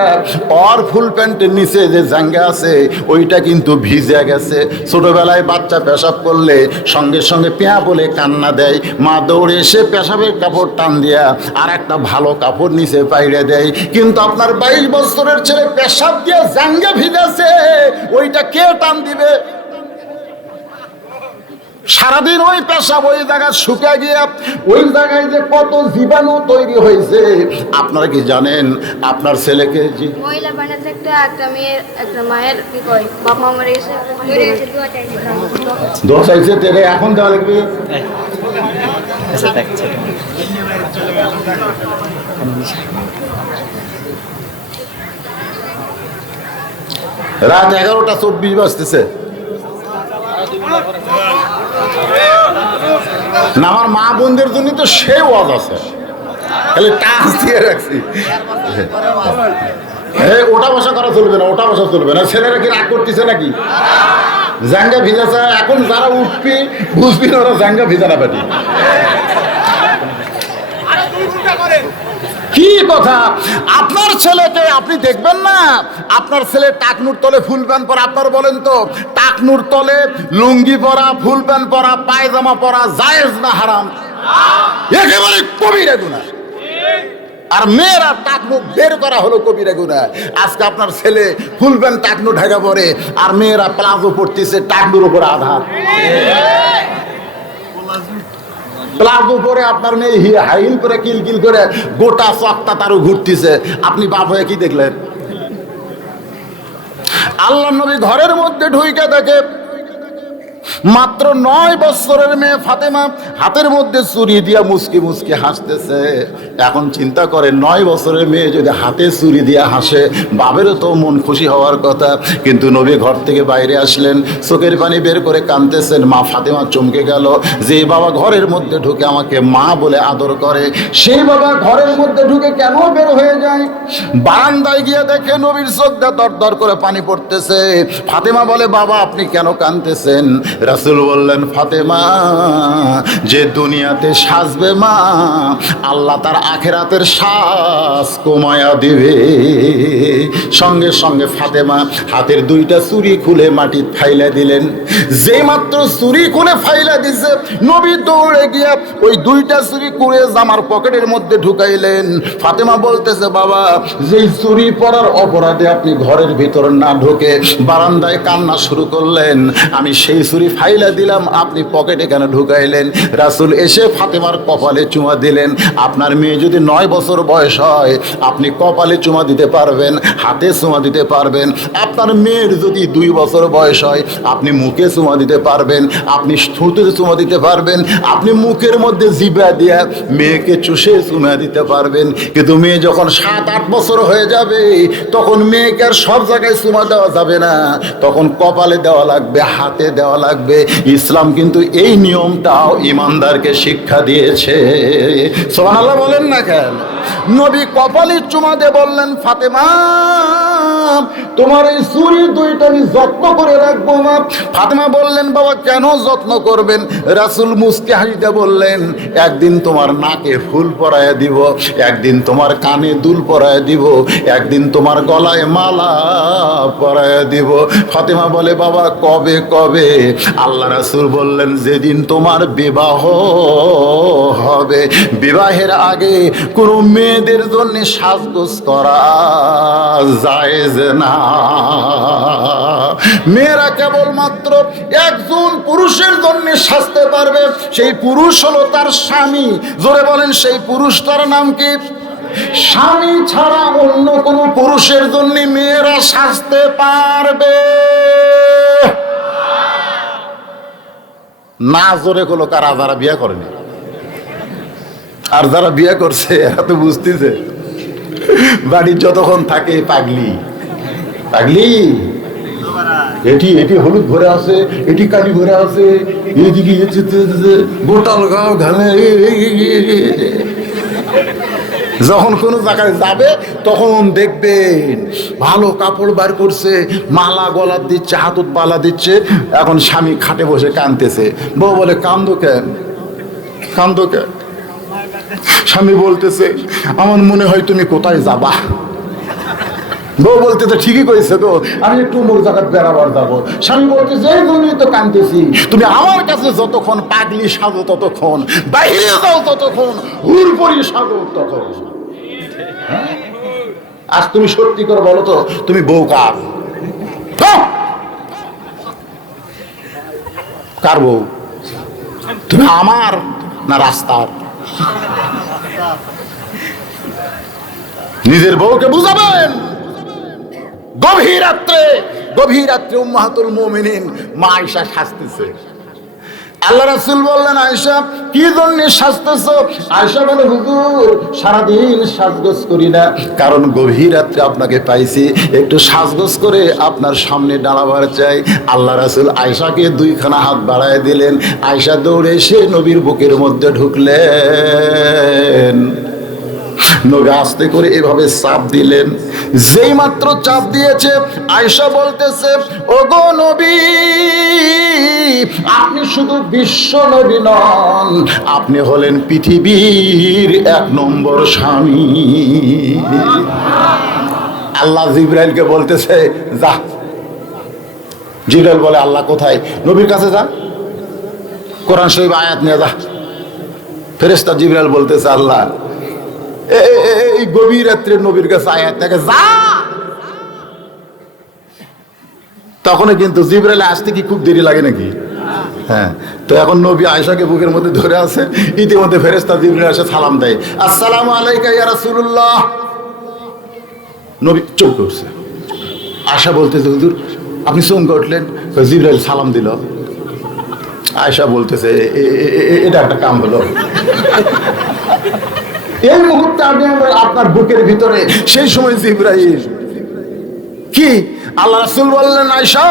ওর ফুল প্যান্টের নিচে যে জাঙ্গা আছে ওইটা কিন্তু ভিজে গেছে। ছোটবেলায় বাচ্চা পেশাব করলে সঙ্গে সঙ্গে পেয়া বলে কান্না দেয়, মা দৌড়ে এসে পেশাবের কাপড় টান দিয়া আর একটা ভালো কাপড় নিচে পাইড়ে দেয়। কিন্তু আপনার 22 বছরের ছেলে পেশাব দিয়ে জাঙ্গা ভিজেছে, ওইটা কে টান দিবে? সারাদিন ওই পেশাব ওই জায়গায় শুকিয়ে গিয়ে ওই জায়গায় যে কত জীবাণু তৈরি হয়েছে আপনারা কি জানেন? আপনার ছেলেকে মহিলা বানাতে একটা মেয়ের একটা মায়ের কি কয়, বাপ মা মরে গেছে, দোয়া চাইছে তেরে এখন দেওয়া লাগবে। রাত 11:24 বাজতেছে। না আমার মা বোনদের জন্য তো সে ওয়াজ আছে, খালি টাচ দিয়ে রাখছি। ওটা বসা করা চলবে না, ওটা বসা চলবে না। ছেলেরা কি রাগ করতেছে নাকি? জাঙ্গা ভিজাছে, এখন যারা উঠবি বুঝবি না ওরা জাঙ্গা ভিজা না পাটি। কি কথা, আপনার ছেলেকে আপনি দেখবেন না? আপনার ছেলে টাকনুর তলে ফুল প্যান্ট পরা, আপনার বলেন তো টাকনুর তলে লুঙ্গি পরা, ফুল প্যান্ট পরা, পায়জামা পরা জায়েজ না হারাম? একেবারে কবিরা গুনাহ। আর মেয়েরা টাকনু বের করা হলো কবিরা গুনাহ। আজকে আপনার ছেলে ফুল প্যান্ট টাকনু ঢাকা পরে, আর মেয়েরা প্লাজো পরতেছে টাকনুর উপর আধার। প্লাজো পরে আপনার মেয়ে হাইল করে কিলকিল করে গোটা চকটা তারও ঘুরতেছে, আপনি বাপ হয়ে কি দেখলেন? আল্লাহ নবী ঘরের মধ্যে ঢুইকে দেখে মাত্র 9 বছরের মেয়ে ফাতেমা হাতের মধ্যে ছুরি দিয়া মুসকি মুসকি হাসতেছে। এখন চিন্তা করে 9 বছরের মেয়ে যদি হাতে ছুরি দিয়া হাসে, বাবেরও তো মন খুশি হওয়ার কথা। কিন্তু নবী ঘর থেকে বাইরে আসলেন, চোখের পানি বের করে কাঁদতেছেন। মা ফাতেমা চমকে গেল, যে বাবা ঘরের মধ্যে ঢুকে আমাকে মা বলে আদর করে, সেই বাবা ঘরের মধ্যে ঢুকে কেন বের হয়ে যায়? বারান্দায় গিয়ে দেখে নবীর চোখ দিয়ে দর দর করে পানি পড়তেছে। ফাতেমা বলে, বাবা আপনি কেন কাঁদতেছেন? রাসূল বললেন, ফাতেমা যে দুনিয়াতে সাজবে মা, আল্লাহ তার আখেরাতের সাজ কমায়া দিবে। সঙ্গে সঙ্গে ফাতেমা হাতের 2টা চুড়ি খুলে মাটি ফাইলা দিলেন। যে মাত্র চুড়ি খুলে ফাইলা দিছে, নবী দৌড়ে গিয়ে ওই 2টা চুড়ি কুড়ে জামার পকেটের মধ্যে ঢুকাইলেন। ফাতেমা বলতেছে, বাবা যেই চুড়ি পরার অপরাধে আপনি ঘরের ভিতর না ঢুকে বারান্দায় কান্না শুরু করলেন, আমি সেই চুড়ি ফাইলা দিলাম, আপনি পকেটে কেন ঢুকাইলেন? রাসূল এসে ফাতেমার কপালে চুমা দিলেন। আপনার মেয়ে যদি 9 বছর বয়স হয়, আপনি কপালে চুমা দিতে পারবেন, হাতে চুমা দিতে পারবেন। আপনার মেয়ের যদি 2 বছর বয়স হয়, আপনি মুখে চুমা দিতে পারবেন, আপনি ঠোঁটে চুমা দিতে পারবেন, আপনি মুখের মধ্যে জিভা দিয়ে মেয়েকে চুষে চুমা দিতে পারবেন। কিন্তু মেয়ে যখন 7-8 বছর হয়ে যাবে, তখন মেয়েকে আর সব জায়গায় চুমা দেওয়া যাবে না, তখন কপালে দেওয়া লাগবে, হাতে দেওয়া লাগবে। ইসলাম কিন্তু এই নিয়মটাও ইমানদারকে শিক্ষা দিয়েছে। সুবহানাল্লাহ বলেন না কেন? নবী কপালে চুমা দিয়ে বললেন, ফাতেমা তোমার এই চুড়ি 2টা আমি যত্ন করে রাখবো মা। ফাতেমা বললেন, বাবা কেন যত্ন করবেন? রাসূল মুস্কি হাসিতে বললেন, একদিন তোমার নাকে ফুল পরায় দিব, একদিন তোমার কানে দুল পরায় দিব, একদিন তোমার গলায় মালা পরায় দিব। ফাতেমা বলে, বাবা কবে কবে? আল্লাহ রাসূল বললেন, যেদিন তোমার বিবাহ হবে। বিবাহের আগে কোনো মেয়েদের জন্য সাজগোজ করা জায়েজ না। মেয়েরা কেবলমাত্র একজন পুরুষের জন্য সাজতে পারবে, সেই পুরুষ হলো তার স্বামী। জোরে বলেন, সেই পুরুষটার নাম কি? স্বামী ছাড়া অন্য কোন পুরুষের জন্য মেয়েরা সাজতে পারবে না। জোরে হলো কারা? যারা বিয়ে করেনি। আর যারা বিয়ে করছে এরা তো বুঝতেছে বাড়ির যতক্ষণ থাকে পাগলি পাগলি, এটি এটি হলুদ ভরে আছে, এটি কালি ভরে আছে, এইদিকে গোটাল গাও ঘামে। যখন কোনো জায়গায় যাবে তখন দেখবেন ভালো কাপড় বার করছে, মালা গলার দিচ্ছে, হাতত বালা দিচ্ছে। এখন স্বামী খাটে বসে কাঁদতেছে, বউ বলে, কান্দো কেন? কান্দো কেন? স্বামী বলতেছে, আমার মনে হয় তুমি কোথায় যাবা। বউ বলতেছে, ঠিকই কইছে তো, আমি একটু মুখ জায়গায় বেড়াবার যাবো। স্বামী বলতেছে, এই জন্যই তো কাঁদতেছি, তুমি আমার কাছে যতক্ষণ পাগলি সাজো ততক্ষণ, বাইরে যাও ততক্ষণ, হুরপরি সাজো তখন। আজ তুমি সত্যি করে বলো তো, তুমি বউ কার? কার বউ? তুমি আমার না রাস্তার? নিজের বউকে বুঝাবেন। গভীর রাত্রে উম্মাহাতুল মুমিনিন মা আয়েশা সাজতেছে। আল্লাহ রাসূল বললেন, আয়েশা কি জন্য সাজতেছো? আয়েশা বলে, হুজুর সারাদিন সাজগোজ করি না, কারণ গভীর রাত্রে আপনাকে পাইছি, একটু সাজগোজ করে আপনার সামনে দাঁড়াবার চাই। আল্লাহ রাসূল আয়েশাকে 2খানা হাত বাড়ায় দিলেন। আয়েশা দৌড়ে এসে নবীর বুকের মধ্যে ঢুকলেন। নবী আস্তে করে এভাবে চাপ দিলেন। যেই মাত্র চাপ দিয়েছে, আয়েশা বলতেছে, ওগো নবী, আপনি শুধু বিশ্ব নবী নন, আপনি হলেন পৃথিবীর 1 নম্বর স্বামী। আল্লাহ জিবরাইলকে বলতেছে, যা। জিবরাইল বলে, আল্লাহ কোথায়? নবীর কাছে যা, কোরআন শরীফ আয়াত নিয়ে যা। ফেরেশতা জিবরাইল বলতেছে, আল্লাহ এই গভীর রাত্রে নবীর কাছে আয়াত থেকে যা। তখন কিন্তু জিবরাইল আসতে কি খুব দেরি লাগে নাকি? হ্যাঁ। তো এখন নবী আয়েশাকে বুকের মধ্যে ধরে আছে, ইতিমধ্যে ফেরেশতা জিবরাইল এসে সালাম দেয়, আসসালামু আলাইকা ইয়া রাসূলুল্লাহ। নবী চমকে উঠছে। আয়েশা বলতেছে, হুজুর আপনি চমকে উঠলেন? জিবরাইল সালাম দিল। আয়েশা বলতেছে, এটা একটা কাম হলো। এই মুহূর্তে আমি আপনার বুকের ভিতরে, সেই সময় জিবরাইল কি? আল্লাহ রাসূল বললেন, আয়েশা,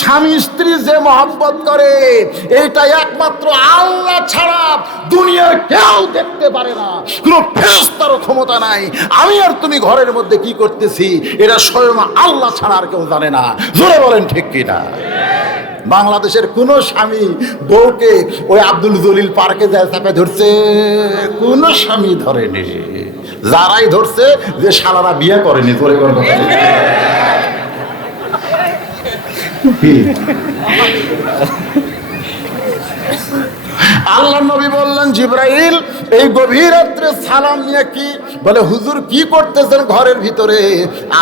স্বামী স্ত্রী যে মহব্বত করে, এইটা একমাত্র আল্লাহ ছাড়া দুনিয়ার কেউ দেখতে পারে না, কোনো ফেরেশতারও ক্ষমতা নাই। আমি আর তুমি ঘরের মধ্যে কি করতেছি, এটা স্বয়ং আল্লাহ ছাড়া আর কেউ জানে না। জোরে বলেন ঠিক কিনা? বাংলাদেশের কোন স্বামী বউকে ওই আব্দুল জলিল পার্কে যায় চাপে ধরছে? কোন স্বামী ধরেনি। যারাই ধরছে, যে শালারা বিয়ে করেনি। তোরে কোন কথা আল্লাহ নবী বললেন, জিবরাইল এই গভীর রাত্রে সালাম নিয়ে কি বলে? হুজুর কি করতেছেন ঘরের ভিতরে?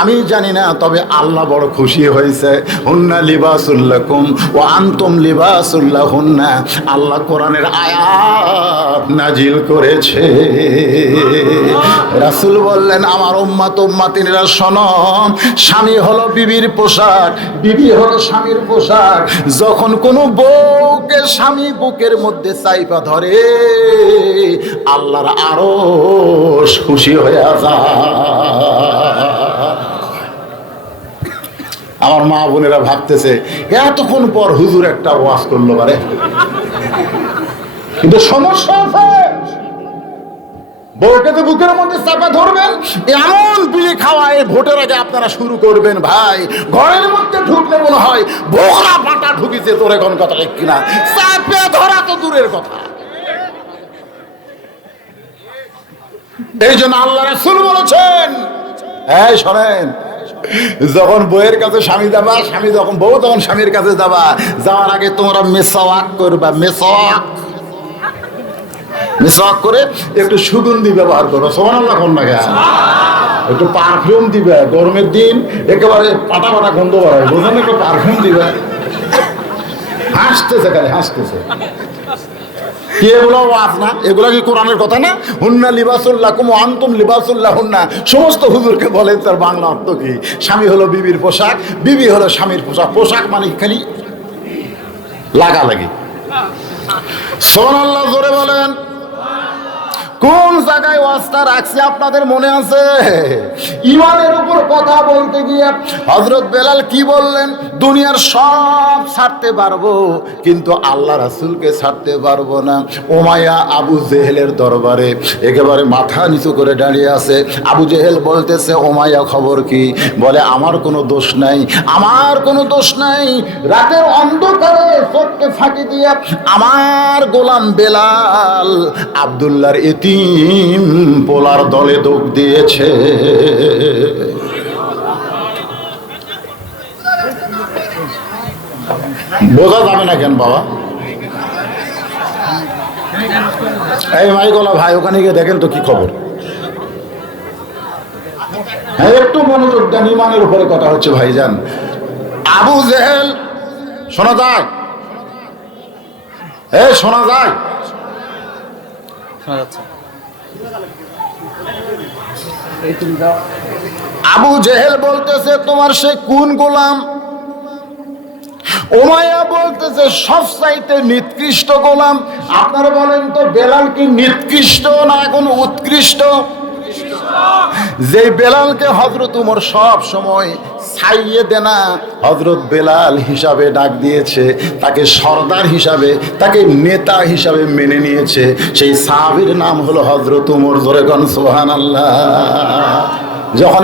আমি জানি না, তবে আল্লাহ বড় খুশি হয়েছে। হুন্না লিবাসুল লাকুম ওয়া আনতুম লিবাসুল লাহুন্না। আল্লাহ কোরআনের আয়াত নাজিল করেছে। রাসূল বললেন, আমার উম্মত উম্মাতিরা শোনো, স্বামী হলো বিবির পোশাক, বিবি হলো স্বামীর পোশাক। যখন কোনো বউকে স্বামী বুকের মধ্যে চাইপা ধরে, আল্লাহর আরশ খুশি হয়ে যায়। আমার মা বোনেরা ভাবতেছে, এতক্ষণ পর হুজুর একটা ওয়াজ করলো পারে, কিন্তু সমস্যা আছে। বউকে তো বুকের মধ্যে চাপা ধরবেন, এমন বিড়ি খাওয়ায় ভোটের আগে আপনারা শুরু করবেন ভাই। ঘরের মধ্যে ঢুকলে মনে হয় বোকরা বাটা ঢুকিছে। তোর এখন কথা ঠিক কিনা? চাপে ধরা তো দূরের কথা। এই জন্য আল্লাহ রাসূল বলেছেন, এই শোনেন, যখন বউয়ের কাছে স্বামী যাবা, স্বামী যখন বউ তখন স্বামীর কাছে যাবা, যাওয়ার আগে তোমরা মেসওয়াক করবা। মেসওয়াক করে একটু সুগন্ধি ব্যবহার করো। সুবহানাল্লাহ কোন না? একটু পারফিউম দিবে। গরমের দিন একেবারে পাটা পাটা গন্ধ বাড়ায়, বোঝেন? একটু পারফিউম দিবে। হাসতেছে, খালি হাসতেছে। কি এগুলো ওয়াজ না? এগুলো কি কোরআনের কথা না? হুন্না লিবাসুল লাকুম ওয়া আনতুম লিবাসুল লাহুন্না। সমস্ত হুজুরকে বলেন তার বাংলা অর্থ কি? স্বামী হলো বিবির পোশাক, বিবি হলো স্বামীর পোশাক। পোশাক মানে খালি লাগালাগি। সুবহানাল্লাহ জোরে বলেন। কোন জায়গায় ওয়াজটা রাখছি আপনাদের মনে আছে? ইমানের উপর কথা বলতে গিয়ে হযরত বেলাল কি বললেন? দুনিয়ার সব ছাড়তে পারবো, কিন্তু আল্লাহ রাসূলকে ছাড়তে পারবো না। উমাইয়া আবু জেহেলের দরবারে একেবারে মাথা নিচু করে দাঁড়িয়ে আছে। আবু জেহেল বলতেছে, উমাইয়া খবর কি? বলে, আমার কোনো দোষ নাই, আমার কোনো দোষ নাই। রাতের অন্ধকারে চোখকে ফাঁকি দিয়ে আমার গোলাম বেলাল আব্দুল্লাহর এতিম পোলার দলে যোগ দিয়েছে। বোঝা যাবে না কেন বাবা? এই মাইকলা ভাই, ওখানে গিয়ে দেখেন তো কি খবর। হ্যাঁ, একটু মনোযোগ দেন, ইমানের উপরে কথা হচ্ছে ভাইজান। আবু জেহেল, শোনা যায়? শোনা যায়? আবু জেহেল বলতেছে, তোমার সে কোন গোলাম? উমাইয়া বলতেছে, সবচাইতে নিকৃষ্ট গোলাম। আপনারা বলেন তো, বেলাল কি নিকৃষ্ট না এখন উৎকৃষ্ট? যে বেলালকে হযরত ওমর সব সময় সাইয়েদেনা হযরত বেলাল হিসাবে ডাক দিয়েছে, তাকে সর্দার হিসাবে, তাকে নেতা হিসাবে মেনে নিয়েছে, সেই সাহাবীর নাম হলো হযরত ওমর। জোরে কোন সুবহানাল্লাহ। যখন